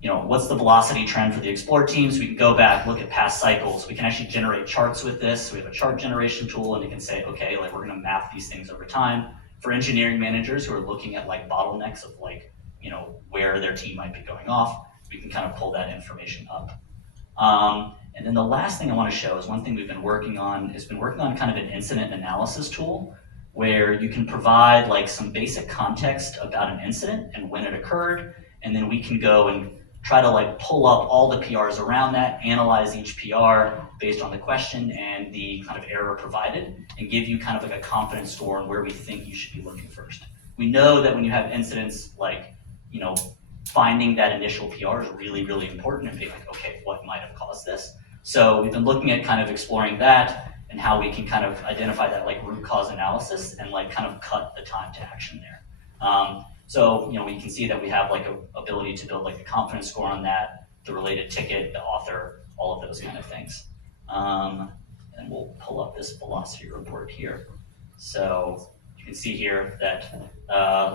You know, what's the velocity trend for the Explore teams? We can go back, look at past cycles. We can actually generate charts with this. We have a chart generation tool, and you can say, okay, like we're gonna map these things over time. For engineering managers who are looking at like bottlenecks of like, you know, where their team might be going off, we can kind of pull that information up. And then the last thing I want to show is one thing we've been working on, kind of an incident analysis tool where you can provide like some basic context about an incident and when it occurred, and then we can go and try to like pull up all the PRs around that, analyze each PR based on the question and the kind of error provided, and give you kind of like a confidence score on where we think you should be looking first. We know that when you have incidents like, you know, finding that initial PR is really, really important and being like, okay, what might have caused this? So we've been looking at kind of exploring that and how we can kind of identify that like root cause analysis and like kind of cut the time to action there. So, you know, we can see that we have like a ability to build like a confidence score on that, the related ticket, the author, all of those kind of things. And we'll pull up this velocity report here. So you can see here that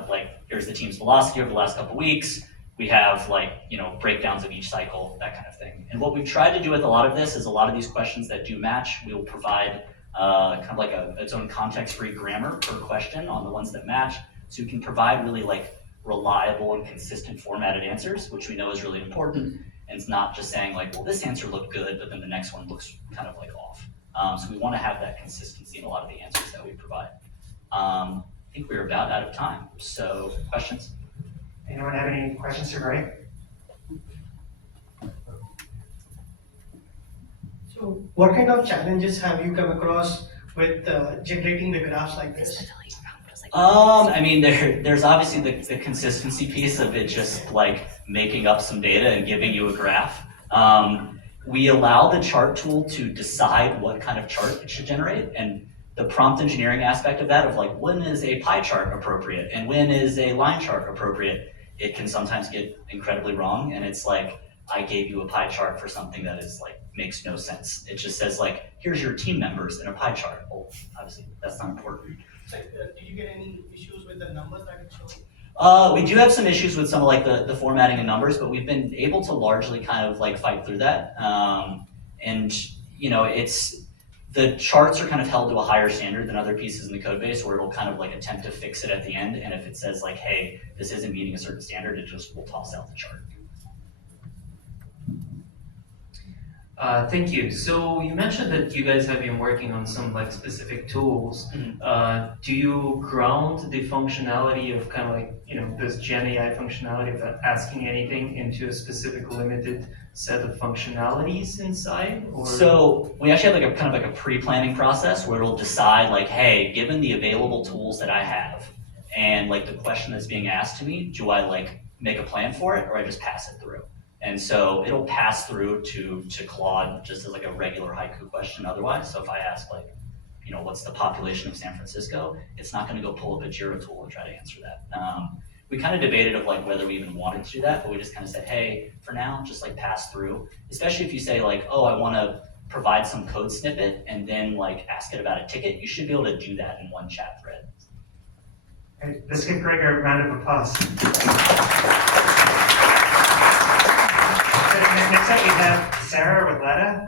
like here's the team's velocity over the last couple of weeks. We have like, you know, breakdowns of each cycle, that kind of thing. And what we've tried to do with a lot of this is a lot of these questions that do match, we will provide kind of like its own context-free grammar per question on the ones that match. So you can provide really like reliable and consistent formatted answers, which we know is really important. And it's not just saying like, well, this answer looked good, but then the next one looks kind of like off. So we want to have that consistency in a lot of the answers that we provide. I think we're about out of time. So questions? Anyone have any questions for Greg? So what kind of challenges have you come across with generating the graphs like this? I mean, there's obviously the consistency piece of it, just like making up some data and giving you a graph. We allow the chart tool to decide what kind of chart it should generate, and the prompt engineering aspect of that, of like when is a pie chart appropriate and when is a line chart appropriate, it can sometimes get incredibly wrong. And it's like, I gave you a pie chart for something that is like, makes no sense. It just says like, here's your team members in a pie chart. Well, obviously that's not important. So, do you get any issues with the numbers that it shows? We do have some issues with some of like the formatting and numbers, but we've been able to largely kind of like fight through that. And you know, the charts are kind of held to a higher standard than other pieces in the code base, where it'll kind of like attempt to fix it at the end. And if it says like, hey, this isn't meeting a certain standard, it just will toss out the chart. Thank you. So you mentioned that you guys have been working on some like specific tools. Do you ground the functionality of kind of like, this Gen AI functionality of asking anything into a specific limited set of functionalities inside? Or? So we actually have like a kind of like a pre-planning process where it'll decide like, hey, given the available tools that I have and like the question that's being asked to me, do I like make a plan for it or I just pass it through? And so it'll pass through to Claude just as like a regular haiku question otherwise. So if I ask like, what's the population of San Francisco? It's not gonna go pull up a Jira tool and try to answer that. We kind of debated of like whether we even wanted to do that, but we just kind of said, hey, for now, just like pass through. Especially if you say like, oh, I wanna provide some code snippet and then like ask it about a ticket, you should be able to do that in one chat thread. Right, let's give Greg a round of applause. Next up we have Sarah with Letta.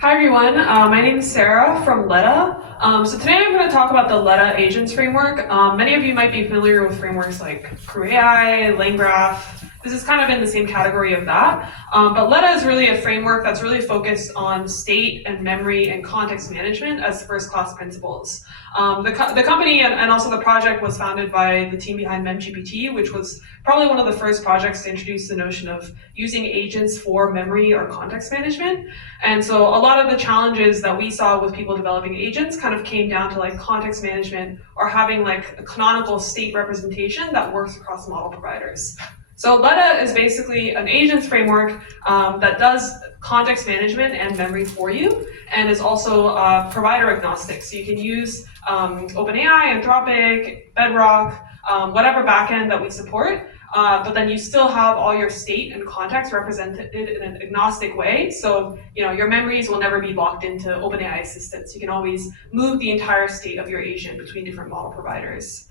Hi everyone, my name is Sarah from Letta. So today I'm going to talk about the Letta Agents framework. Many of you might be familiar with frameworks like CrewAI, LangGraph. This is kind of in the same category of that. But Letta is really a framework that's really focused on state and memory and context management as first-class principles. The company and also the project was founded by the team behind MemGPT, which was probably one of the first projects to introduce the notion of using agents for memory or context management. And so a lot of the challenges that we saw with people developing agents kind of came down to like context management or having like a canonical state representation that works across model providers. So Letta is basically an agents framework that does context management and memory for you, and is also provider agnostic. So you can use OpenAI, Anthropic, Bedrock, whatever backend that we support, but then you still have all your state and context represented in an agnostic way. So your memories will never be locked into OpenAI assistants. You can always move the entire state of your agent between different model providers.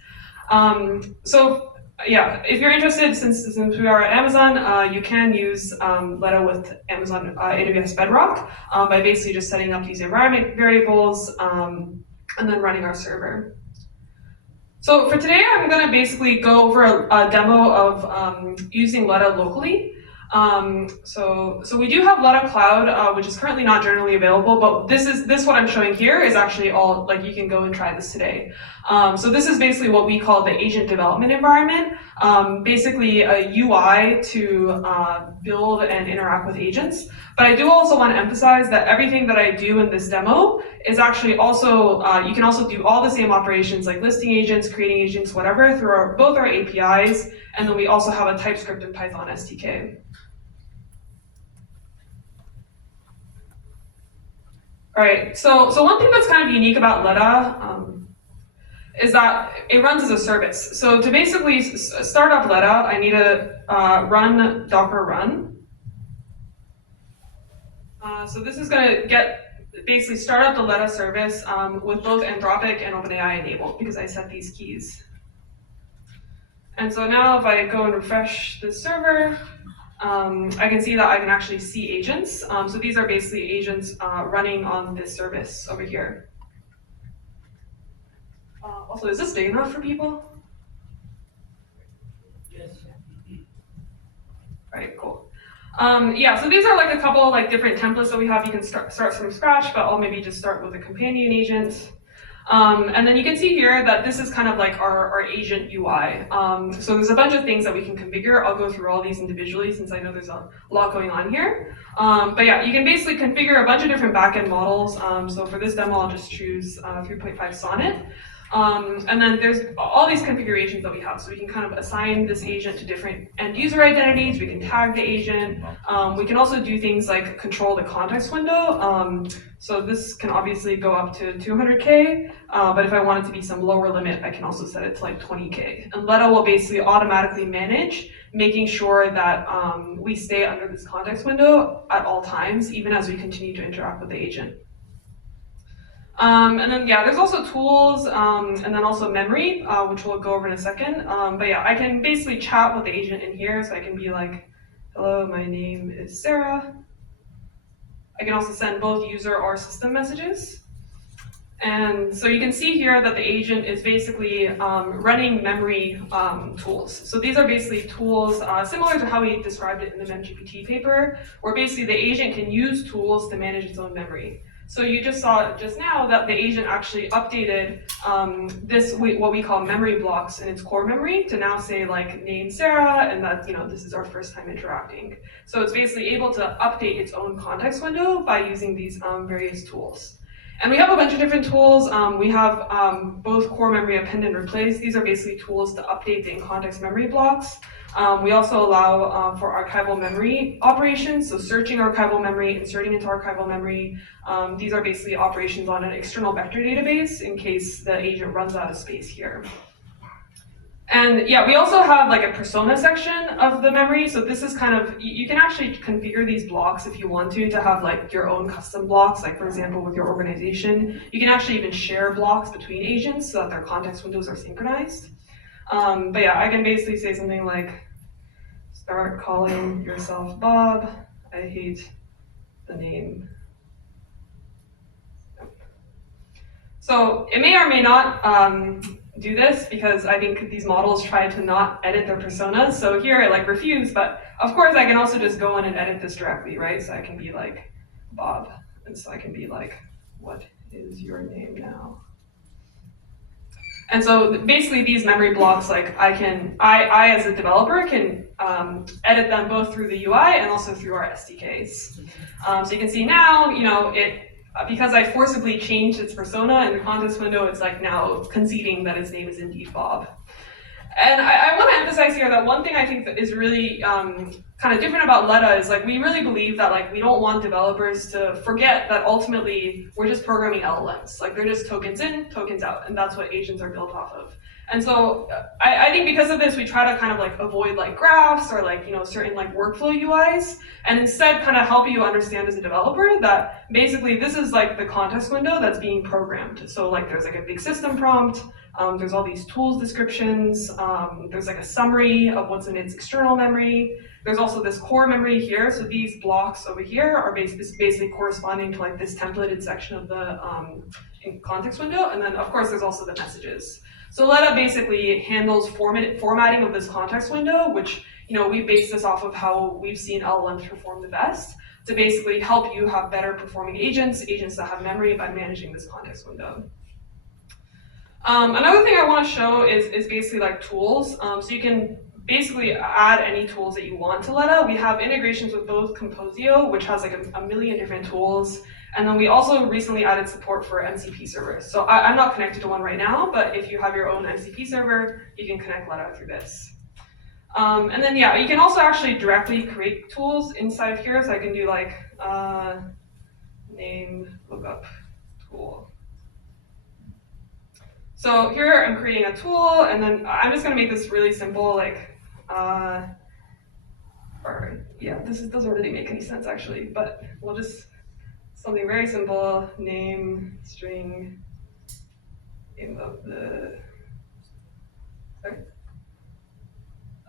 Yeah, if you're interested, since we are at Amazon, you can use Letta with Amazon AWS Bedrock by basically just setting up these environment variables and then running our server. So for today, I'm going to basically go over a demo of using Letta locally. So we do have Letta Cloud, which is currently not generally available, but this what I'm showing here is actually all, like you can go and try this today. So this is basically what we call the agent development environment, basically a UI to build and interact with agents. But I do also want to emphasize that everything that I do in this demo is actually also, you can also do all the same operations like listing agents, creating agents, whatever, through both our APIs, and then we also have a TypeScript and Python SDK. All right, so one thing that's kind of unique about Letta is that it runs as a service. So to basically start up Letta, I need to run Docker run. So this is going to basically start up the Letta service with both Anthropic and OpenAI enabled because I set these keys. And so now if I go and refresh the server, I can see that I can actually see agents. So these are basically agents running on this service over here. Also, is this big enough for people? Yes. All right, cool. Yeah, so these are like a couple like different templates that we have. You can start from scratch, but I'll maybe just start with a companion agent. And then you can see here that this is kind of like our agent UI. So there's a bunch of things that we can configure. I'll go through all these individually since I know there's a lot going on here. But yeah, you can basically configure a bunch of different backend models. So for this demo, I'll just choose 3.5 Sonnet. And then there's all these configurations that we have. So we can kind of assign this agent to different end user identities. We can tag the agent. We can also do things like control the context window. So this can obviously go up to 200K, but if I want it to be some lower limit, I can also set it to like 20K. And Letta will basically automatically manage making sure that we stay under this context window at all times, even as we continue to interact with the agent. And then, yeah, there's also tools, and then also memory, which we'll go over in a second. But yeah, I can basically chat with the agent in here, so I can be like, hello, my name is Sarah. I can also send both user or system messages. And so you can see here that the agent is basically running memory tools. So these are basically tools similar to how we described it in the MemGPT paper, where basically the agent can use tools to manage its own memory. So you just saw just now that the agent actually updated what we call memory blocks in its core memory to now say like name Sarah and that this is our first time interacting. So it's basically able to update its own context window by using these various tools. And we have a bunch of different tools. We have both core memory append and replace. These are basically tools to update the in-context memory blocks. We also allow for archival memory operations, so searching archival memory, inserting into archival memory. These are basically operations on an external vector database in case the agent runs out of space here. And yeah, we also have like a persona section of the memory. So this is kind of, you can actually configure these blocks if you want to have like your own custom blocks, like for example, with your organization. You can actually even share blocks between agents so that their context windows are synchronized. But yeah, I can basically say something like, start calling yourself Bob. I hate the name. So it may or may not do this because I think these models try to not edit their personas. So here I like refuse, but of course I can also just go in and edit this directly, right? So I can be like Bob, and so I can be like, what is your name now? And so basically these memory blocks, like I as a developer can edit them both through the UI and also through our SDKs. So you can see now, because I forcibly changed its persona in the context window, it's like now conceding that its name is indeed Bob. And I want to emphasize here that one thing I think that is really kind of different about Letta is like we really believe that like we don't want developers to forget that ultimately we're just programming LLMs. Like they're just tokens in, tokens out, and that's what agents are built off of. And so I think because of this, we try to kind of like avoid like graphs or like, certain like workflow UIs, and instead kind of help you understand as a developer that basically this is like the context window that's being programmed. So like there's like a big system prompt, there's all these tools descriptions, there's like a summary of what's in its external memory. There's also this core memory here. So these blocks over here are basically corresponding to like this templated section of the context window. And then of course there's also the messages. So Letta basically handles formatting of this context window, which we base this off of how we've seen LLMs perform the best to basically help you have better performing agents that have memory by managing this context window. Another thing I want to show is basically like tools. So you can basically add any tools that you want to Letta. We have integrations with both Composio, which has like a million different tools. And then we also recently added support for MCP servers. So I'm not connected to one right now, but if you have your own MCP server, you can connect Letta through this. And then yeah, you can also actually directly create tools inside of here. So I can do like name lookup tool. So here I'm creating a tool, and then I'm just gonna make this really simple, like, this doesn't really make any sense actually, but we'll just, something very simple, name, string, name of the, sorry?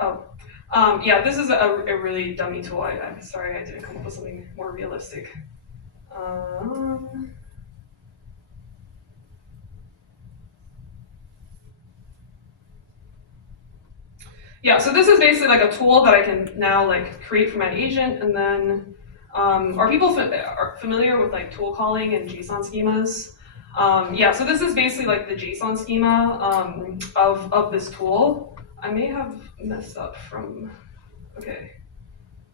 Oh, yeah, this is a really dummy tool. I'm sorry I didn't come up with something more realistic. Yeah, so this is basically like a tool that I can now like create for my agent, and then are people familiar with like tool calling and JSON schemas? Yeah, so this is basically like the JSON schema of this tool. I may have messed up from, okay,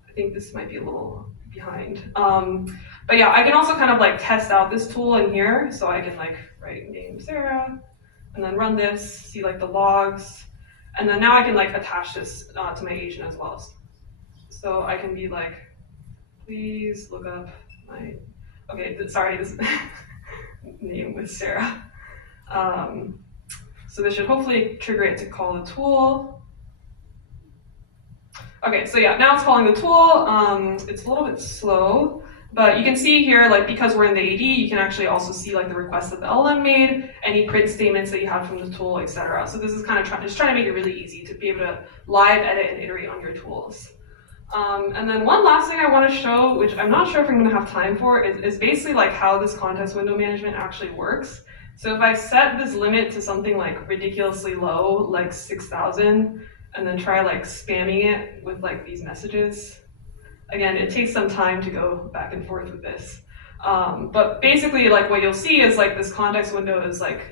I think this might be a little behind. But yeah, I can also kind of like test out this tool in here, so I can like write name Sarah, and then run this, see like the logs, and then now I can like attach this to my agent as well. So I can be like, please look up my, okay, sorry, this name was Sarah. So this should hopefully trigger it to call the tool. Okay, so yeah, now it's calling the tool. It's a little bit slow, but you can see here, like because we're in the AD, you can actually also see like the requests that the LLM made, any print statements that you had from the tool, etc. So this is kind of just trying to make it really easy to be able to live edit and iterate on your tools. And then one last thing I want to show, which I'm not sure if I'm going to have time for, is basically like how this context window management actually works. So if I set this limit to something like ridiculously low, like 6,000, and then try like spamming it with like these messages, again, it takes some time to go back and forth with this. But basically like what you'll see is like this context window is like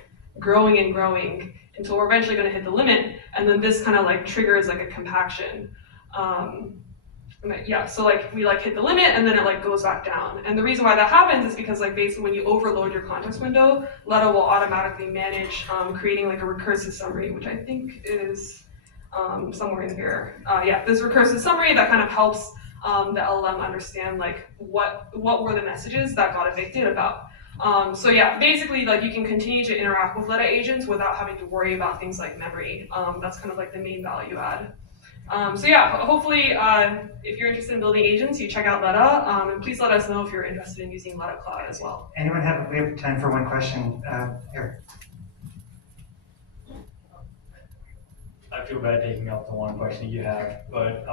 growing and growing until we're eventually going to hit the limit, and then this kind of like triggers like a compaction. Yeah, so like we like hit the limit and then it like goes back down. And the reason why that happens is because like basically when you overload your context window, Letta will automatically manage creating like a recursive summary, which I think is somewhere in here. Yeah, this recursive summary that kind of helps the LLM understand like what were the messages that got evicted about. So yeah, basically like you can continue to interact with Letta agents without having to worry about things like memory. That's kind of like the main value add. So yeah, hopefully if you're interested in building agents, you check out Letta, and please let us know if you're interested in using Letta Cloud as well. We have time for one question. Here. I feel bad taking up the one question you have, but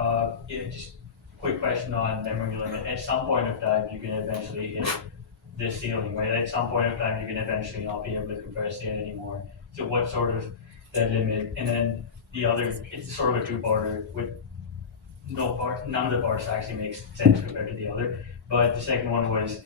just quick question on memory limit. At some point of time, you can eventually hit this ceiling, right? At some point of time, you can eventually not be able to compress data anymore. So what sort of that limit? And then the other, it's sort of a two-parter with none of the parts actually makes sense compared to the other. But the second one was,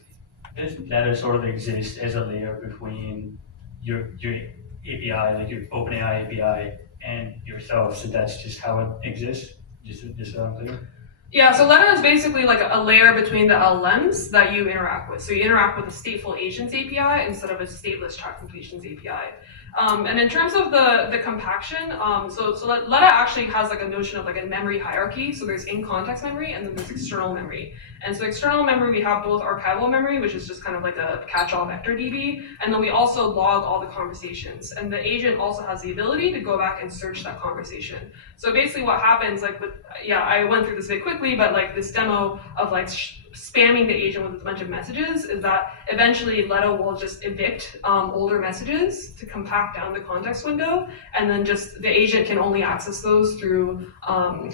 does Letta sort of exist as a layer between your API, like your OpenAI API, and yourself? So that's just how it exists? Just so I'm clear? Yeah, so Letta is basically like a layer between the LLMs that you interact with. So you interact with a stateful agents API instead of a stateless track completions API. And in terms of the compaction, so Letta actually has like a notion of like a memory hierarchy. So there's in-context memory and then there's external memory. And so external memory, we have both archival memory, which is just kind of like a catch-all vector DB, and then we also log all the conversations. And the agent also has the ability to go back and search that conversation. So basically what happens, like with, yeah, I went through this a bit quickly, but like this demo of like spamming the agent with a bunch of messages is that eventually Letta will just evict older messages to compact down the context window, and then just the agent can only access those through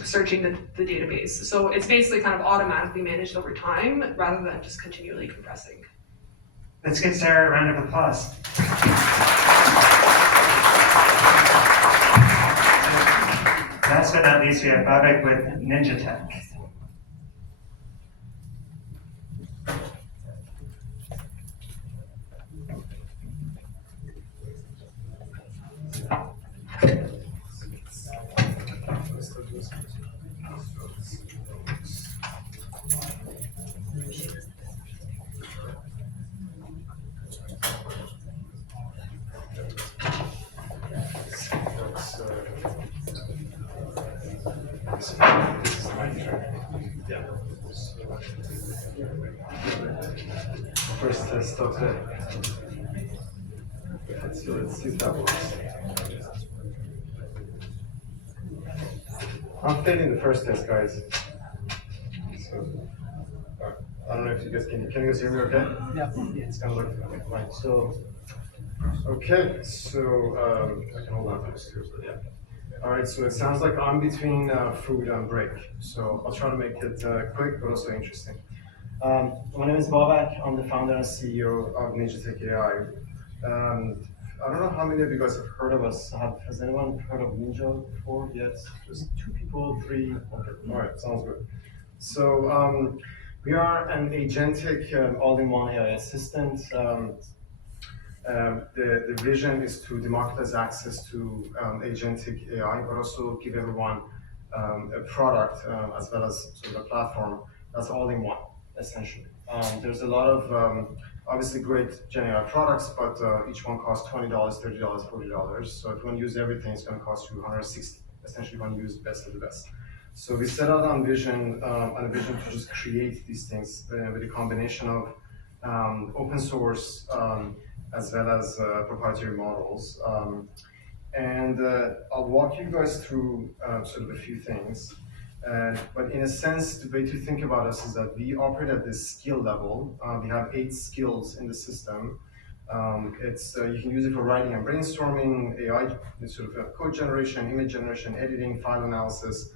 searching the database. So it's basically kind of automatically managed over time rather than just continually compressing. Let's give Sarah a round of applause. Last but not least, we have Bedrock with NinjaTech. First test, okay. Let's see if that works. I'm failing the first test, guys. So, I don't know if you guys can you guys hear me okay? Yeah. It's kind of like, okay, fine. So, okay, so I can hold on for this too, but yeah. All right, so it sounds like I'm between food and break. So I'll try to make it quick, but also interesting. My name is Babak. I'm the founder and CEO of NinjaTech AI. I don't know how many of you guys have heard of us. Has anyone heard of Ninja before? Yes, just 2 people, 3. Okay, all right, sounds good. So we are an agentic all-in-one AI assistant. The vision is to democratize access to agentic AI, but also give everyone a product as well as sort of a platform that's all-in-one. essentially. There's a lot of obviously great Gen AI products, but each one costs $20, $30, $40. So if you want to use everything, it's going to cost you $160. Essentially, you want to use best of the best. So we set out on a vision to just create these things with a combination of open source as well as proprietary models. I'll walk you guys through sort of a few things. But in a sense, the way to think about us is that we operate at this skill level. We have 8 skills in the system. You can use it for writing and brainstorming, AI, sort of code generation, image generation, editing, file analysis,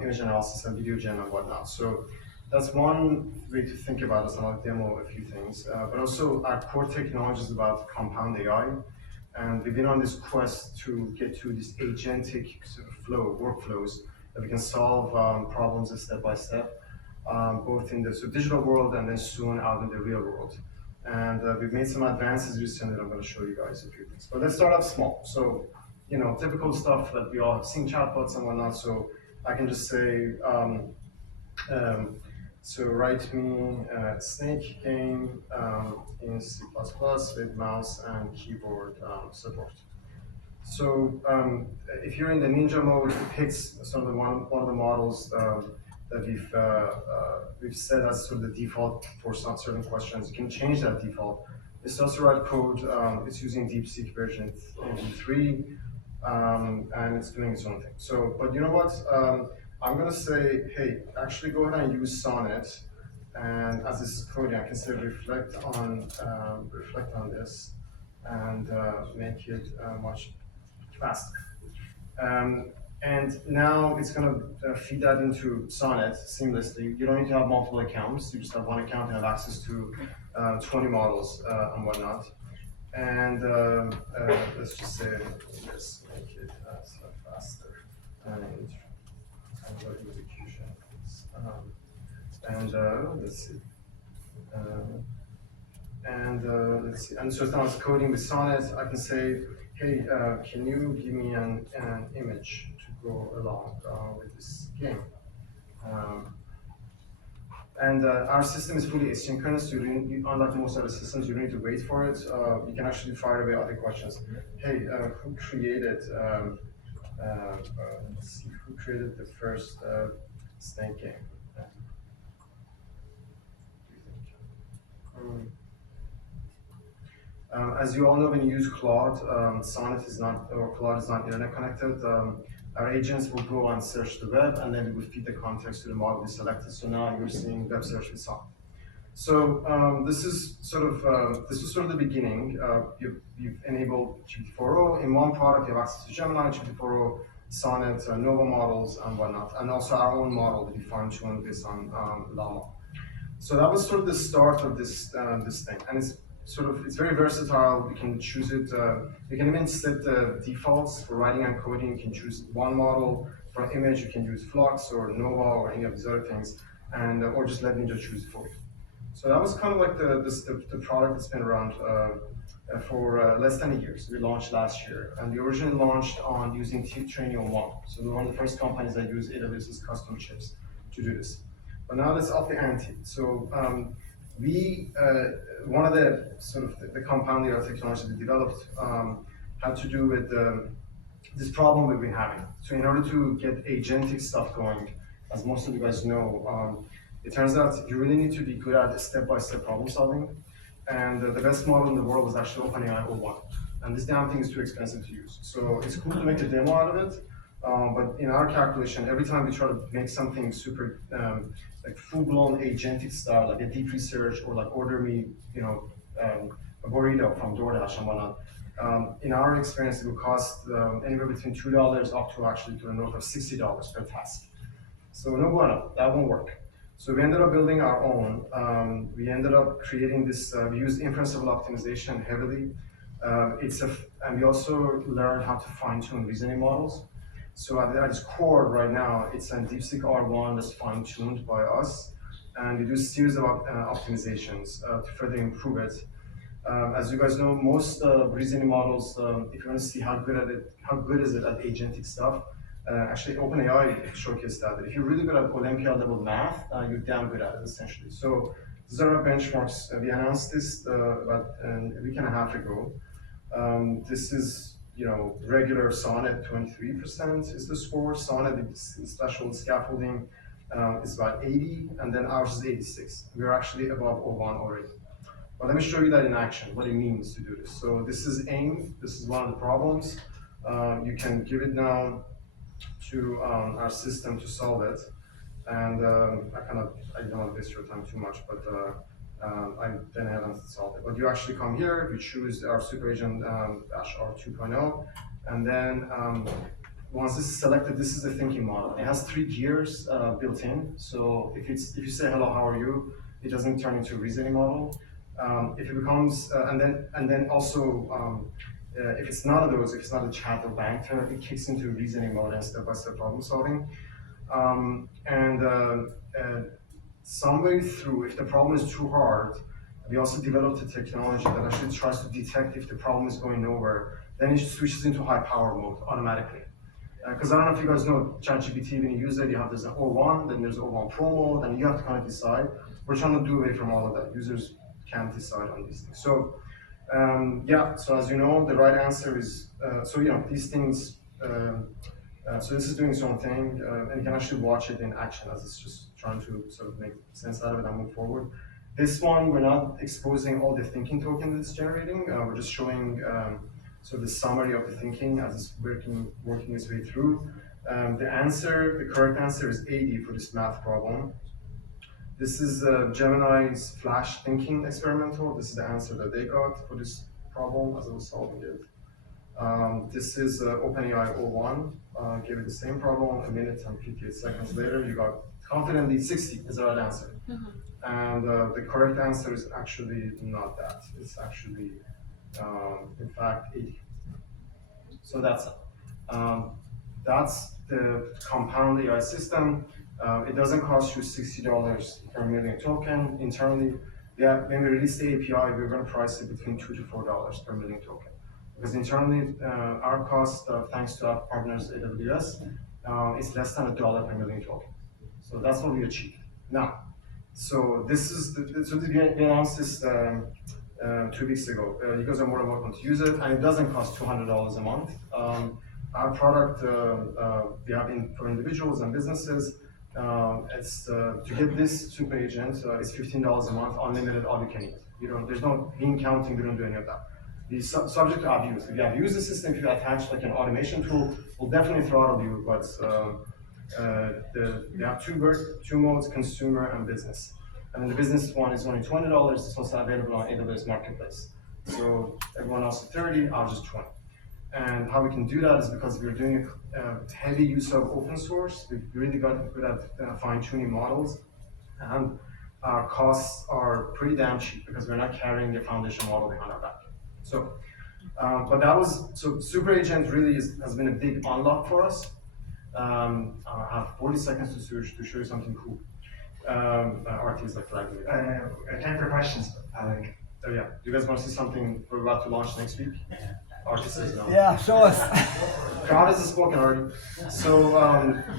image analysis, and video gen and whatnot. So that's one way to think about us, and I'll demo a few things. But also our core technology is about compound AI. And we've been on this quest to get to these agentic sort of workflows that we can solve problems step by step, both in the digital world and then soon out in the real world. And we've made some advances recently that I'm going to show you guys a few things. But let's start off small. So, typical stuff that we all have seen, chatbots and whatnot. So I can just say, so write me a snake game in C++ with mouse and keyboard support. So if you're in the Ninja mode, it picks sort of one of the models that we've set as sort of the default for some certain questions. You can change that default. It starts to write code. It's using DeepSeek version 3, and it's doing its own thing. So, but you know what? I'm going to say, hey, actually go ahead and use Sonnet. And as this is coding, I can say reflect on this and make it much faster. And now it's going to feed that into Sonnet seamlessly. You don't need to have multiple accounts. You just have one account and have access to 20 models and whatnot. And let's just say, let's make it faster. And execution. Let's see. Let's see. And so now it's coding with Sonnet. I can say, hey, can you give me an image to go along with this game? Our system is fully asynchronous. Unlike most other systems, you don't need to wait for it. You can actually fire away other questions. Hey, who created? Let's see, who created the first snake game? As you all know, when you use Claude, Sonnet is not, or Claude is not internet connected. Our agents will go and search the web, and then we will feed the context to the model we selected. So now you're seeing web search with Sonnet. So this is sort of the beginning. You've enabled GPT-4o. In one product, you have access to Gemini, GPT-4o, Sonnet, Nova models, and whatnot, and also our own model that we fine-tuned based on Llama. So that was sort of the start of this thing, and it's very versatile. We can choose it. We can even set the defaults for writing and coding. You can choose one model. For image, you can use Flux or Nova or any of these other things, and or just let Ninja choose it for you. So that was kind of like the product that's been around for less than a year. So we launched last year, and we originally launched on using Trainium 1. So we're one of the first companies that use AWS's custom chips to do this. But now let's up the ante. So one of the sort of the compound AI technology we developed had to do with this problem we've been having. So in order to get agentic stuff going, as most of you guys know, it turns out you really need to be good at step-by-step problem solving. And the best model in the world was actually OpenAI 01. And this damn thing is too expensive to use. So it's cool to make a demo out of it. But in our calculation, every time we try to make something super, like full-blown agentic style, like a deep research or like order me, a burrito from DoorDash and whatnot, in our experience, it would cost anywhere between $2 up to actually to the north of $60 per task. So no bueno, that won't work. So we ended up building our own. We ended up creating this, we use inference-level optimization heavily. And we also learned how to fine-tune reasoning models. So at its core right now, it's a DeepSeek R1 that's fine-tuned by us. And we do a series of optimizations to further improve it. As you guys know, most reasoning models, if you want to see how good is it at agentic stuff, Actually, OpenAI showcased that if you're really good at Olympiad level math, you're damn good at it essentially. So these are our benchmarks. We announced this about a week and a half ago. This is, regular Sonnet 23% is the score. Sonnet special scaffolding is about 80, and then ours is 86. We're actually above O1 already. But let me show you that in action, what it means to do this. So this is AIM. This is one of the problems. You can give it now to our system to solve it. And I don't want to waste your time too much, but I then haven't solved it. But you actually come here, you choose our super agent -R 2.0, and then once this is selected, this is the thinking model. It has 3 gears built in. So if you say hello, how are you, it doesn't turn into a reasoning model. If it becomes and then also if it's none of those, if it's not a chat or banter, it kicks into reasoning mode and step-by-step problem solving. Some way through, if the problem is too hard, we also developed a technology that actually tries to detect if the problem is going nowhere, then it switches into high power mode automatically. Because I don't know if you guys know ChatGPT, when you use it, you have this O1, then there's O1 Pro mode, and you have to kind of decide. We're trying to do away from all of that. Users can't decide on these things. So so as you know, the right answer is, these things, so this is doing its own thing, and you can actually watch it in action as it's just trying to sort of make sense out of it and move forward. This one, we're not exposing all the thinking token that it's generating. We're just showing the summary of the thinking as it's working its way through. The correct answer is 80 for this math problem. This is Gemini's Flash Thinking Experimental. This is the answer that they got for this problem as I was solving it. This is OpenAI 01. Gave it the same problem, a minute and 58 seconds later, you got confidently 60 is the right answer. And the correct answer is actually not that. It's actually, in fact, 80. So that's the compound AI system. It doesn't cost you $60 per million token. Internally, when we release the API, we're going to price it between $2 to $4 per million token. Because internally, our cost, thanks to our partners AWS, is less than $1 per million token. So that's what we achieved. Now, so we announced this 2 weeks ago. You guys are more than welcome to use it, and it doesn't cost $200 a month. Our product, we have for individuals and businesses. To get this super agent, it's $15 a month, unlimited, all you can eat. There's no bean counting, we don't do any of that. It's subject to abuse. If you abuse the system, if you attach like an automation tool, we'll definitely throttle you, but we have two modes, consumer and business. And then the business one is only $20, it's also available on AWS Marketplace. So everyone else is 30, ours is 20. And how we can do that is because we're doing a heavy use of open source. We've really got good at fine-tuning models, and our costs are pretty damn cheap because we're not carrying the foundation model behind our back. So, Super Agent really has been a big unlock for us. I have 40 seconds to show you something cool. RT is like flagging me. Time for questions, Alec. Oh yeah, do you guys want to see something we're about to launch next week? RT says no. Yeah, show us. Crowd has spoken already. So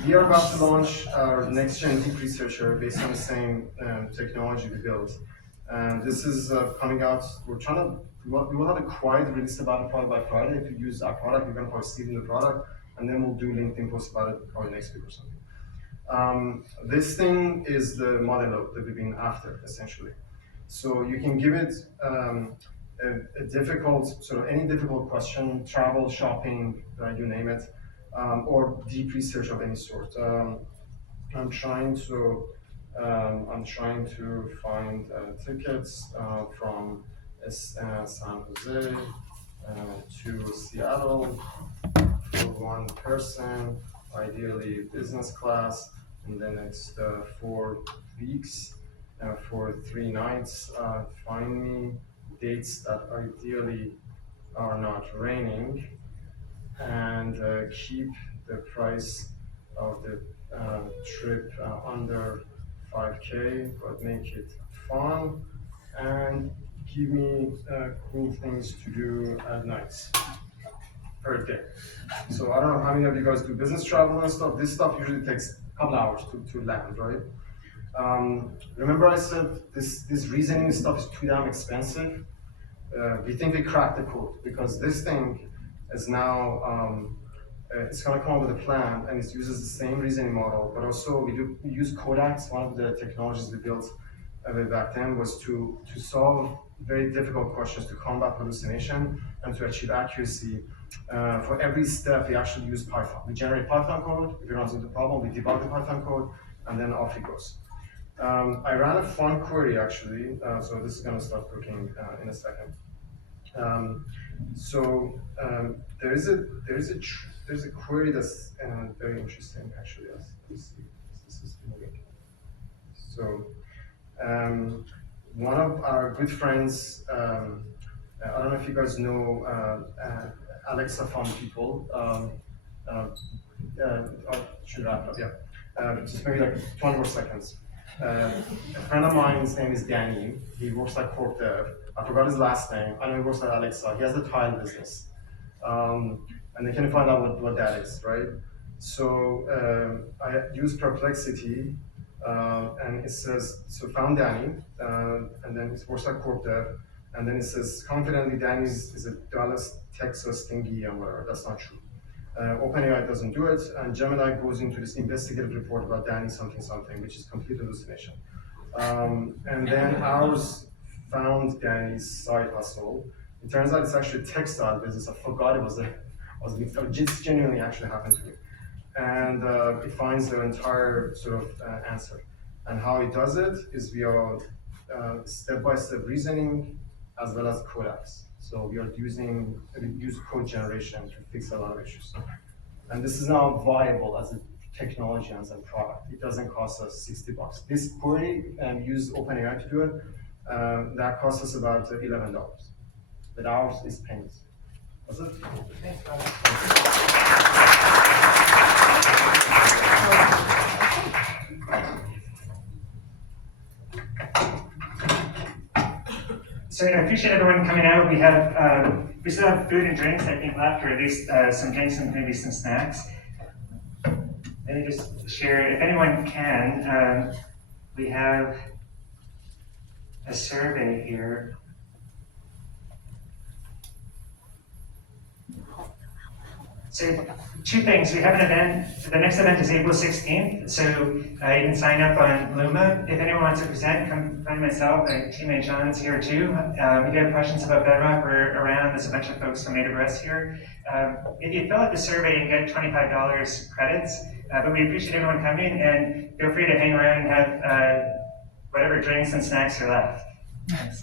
we are about to launch our next gen deep researcher based on the same technology we built. And this is coming out. We will have a quiet release about it probably by Friday. If you use our product, you're going to probably see it in the product, and then we'll do LinkedIn posts about it probably next week or something. This thing is the model that we've been after, essentially. So you can give it any difficult question, travel, shopping, you name it, or deep research of any sort. I'm trying to find tickets from San Jose to Seattle for one person, ideally business class, in the next 4 weeks for 3 nights. Find me dates that ideally are not raining, and keep the price of the trip under 5K, but make it fun, and give me cool things to do at night. per day. So I don't know how many of you guys do business travel and stuff. This stuff usually takes a couple hours to land, right? Remember I said this reasoning stuff is too damn expensive? We think we cracked the code because this thing is now, it's gonna come up with a plan and it uses the same reasoning model, but also we use Codex. One of the technologies we built way back then was to solve very difficult questions, to combat hallucination and to achieve accuracy. For every step, we actually use Python. We generate Python code, if it runs into a problem, we debug the Python code, and then off it goes. I ran a fun query actually, so this is gonna start cooking in a second. There's a query that's very interesting actually. Let's see if this is moving. So one of our good friends, I don't know if you guys know Alexa Fun people. Should wrap up, yeah. Just maybe like 20 more seconds. A friend of mine, his name is Danny. He works at Corp Dev. I forgot his last name. I know he works at Alexa. He has a tile business. And they can find out what that is, right? So I use Perplexity, and it says, so found Danny, and then it works at Corp Dev, and then it says, confidently Danny is a Dallas, Texas thingy and whatever. That's not true. OpenAI doesn't do it, and Gemini goes into this investigative report about Danny something something, which is complete hallucination. And then ours found Danny's side hustle. It turns out it's actually a textile business. I forgot it was it genuinely actually happened to me. And it finds the entire sort of answer. And how it does it is via step-by-step reasoning as well as Codex. So we use code generation to fix a lot of issues. And this is now viable as a technology and as a product. It doesn't cost us $60. This query, use OpenAI to do it, that costs us about $11. But ours is pennies. That's it. So I appreciate everyone coming out. We still have food and drinks, I think, left, or at least some drinks and maybe some snacks. Let me just share, if anyone can, we have a survey here. So two things, we have an event, the next event is April 16th, so you can sign up on Luma. If anyone wants to present, come find myself, my teammate John's here too. If you have questions about Bedrock or around, there's a bunch of folks from AWS here. If you fill out the survey, you get $25 credits, but we appreciate everyone coming, and feel free to hang around and have whatever drinks and snacks are left. Thanks.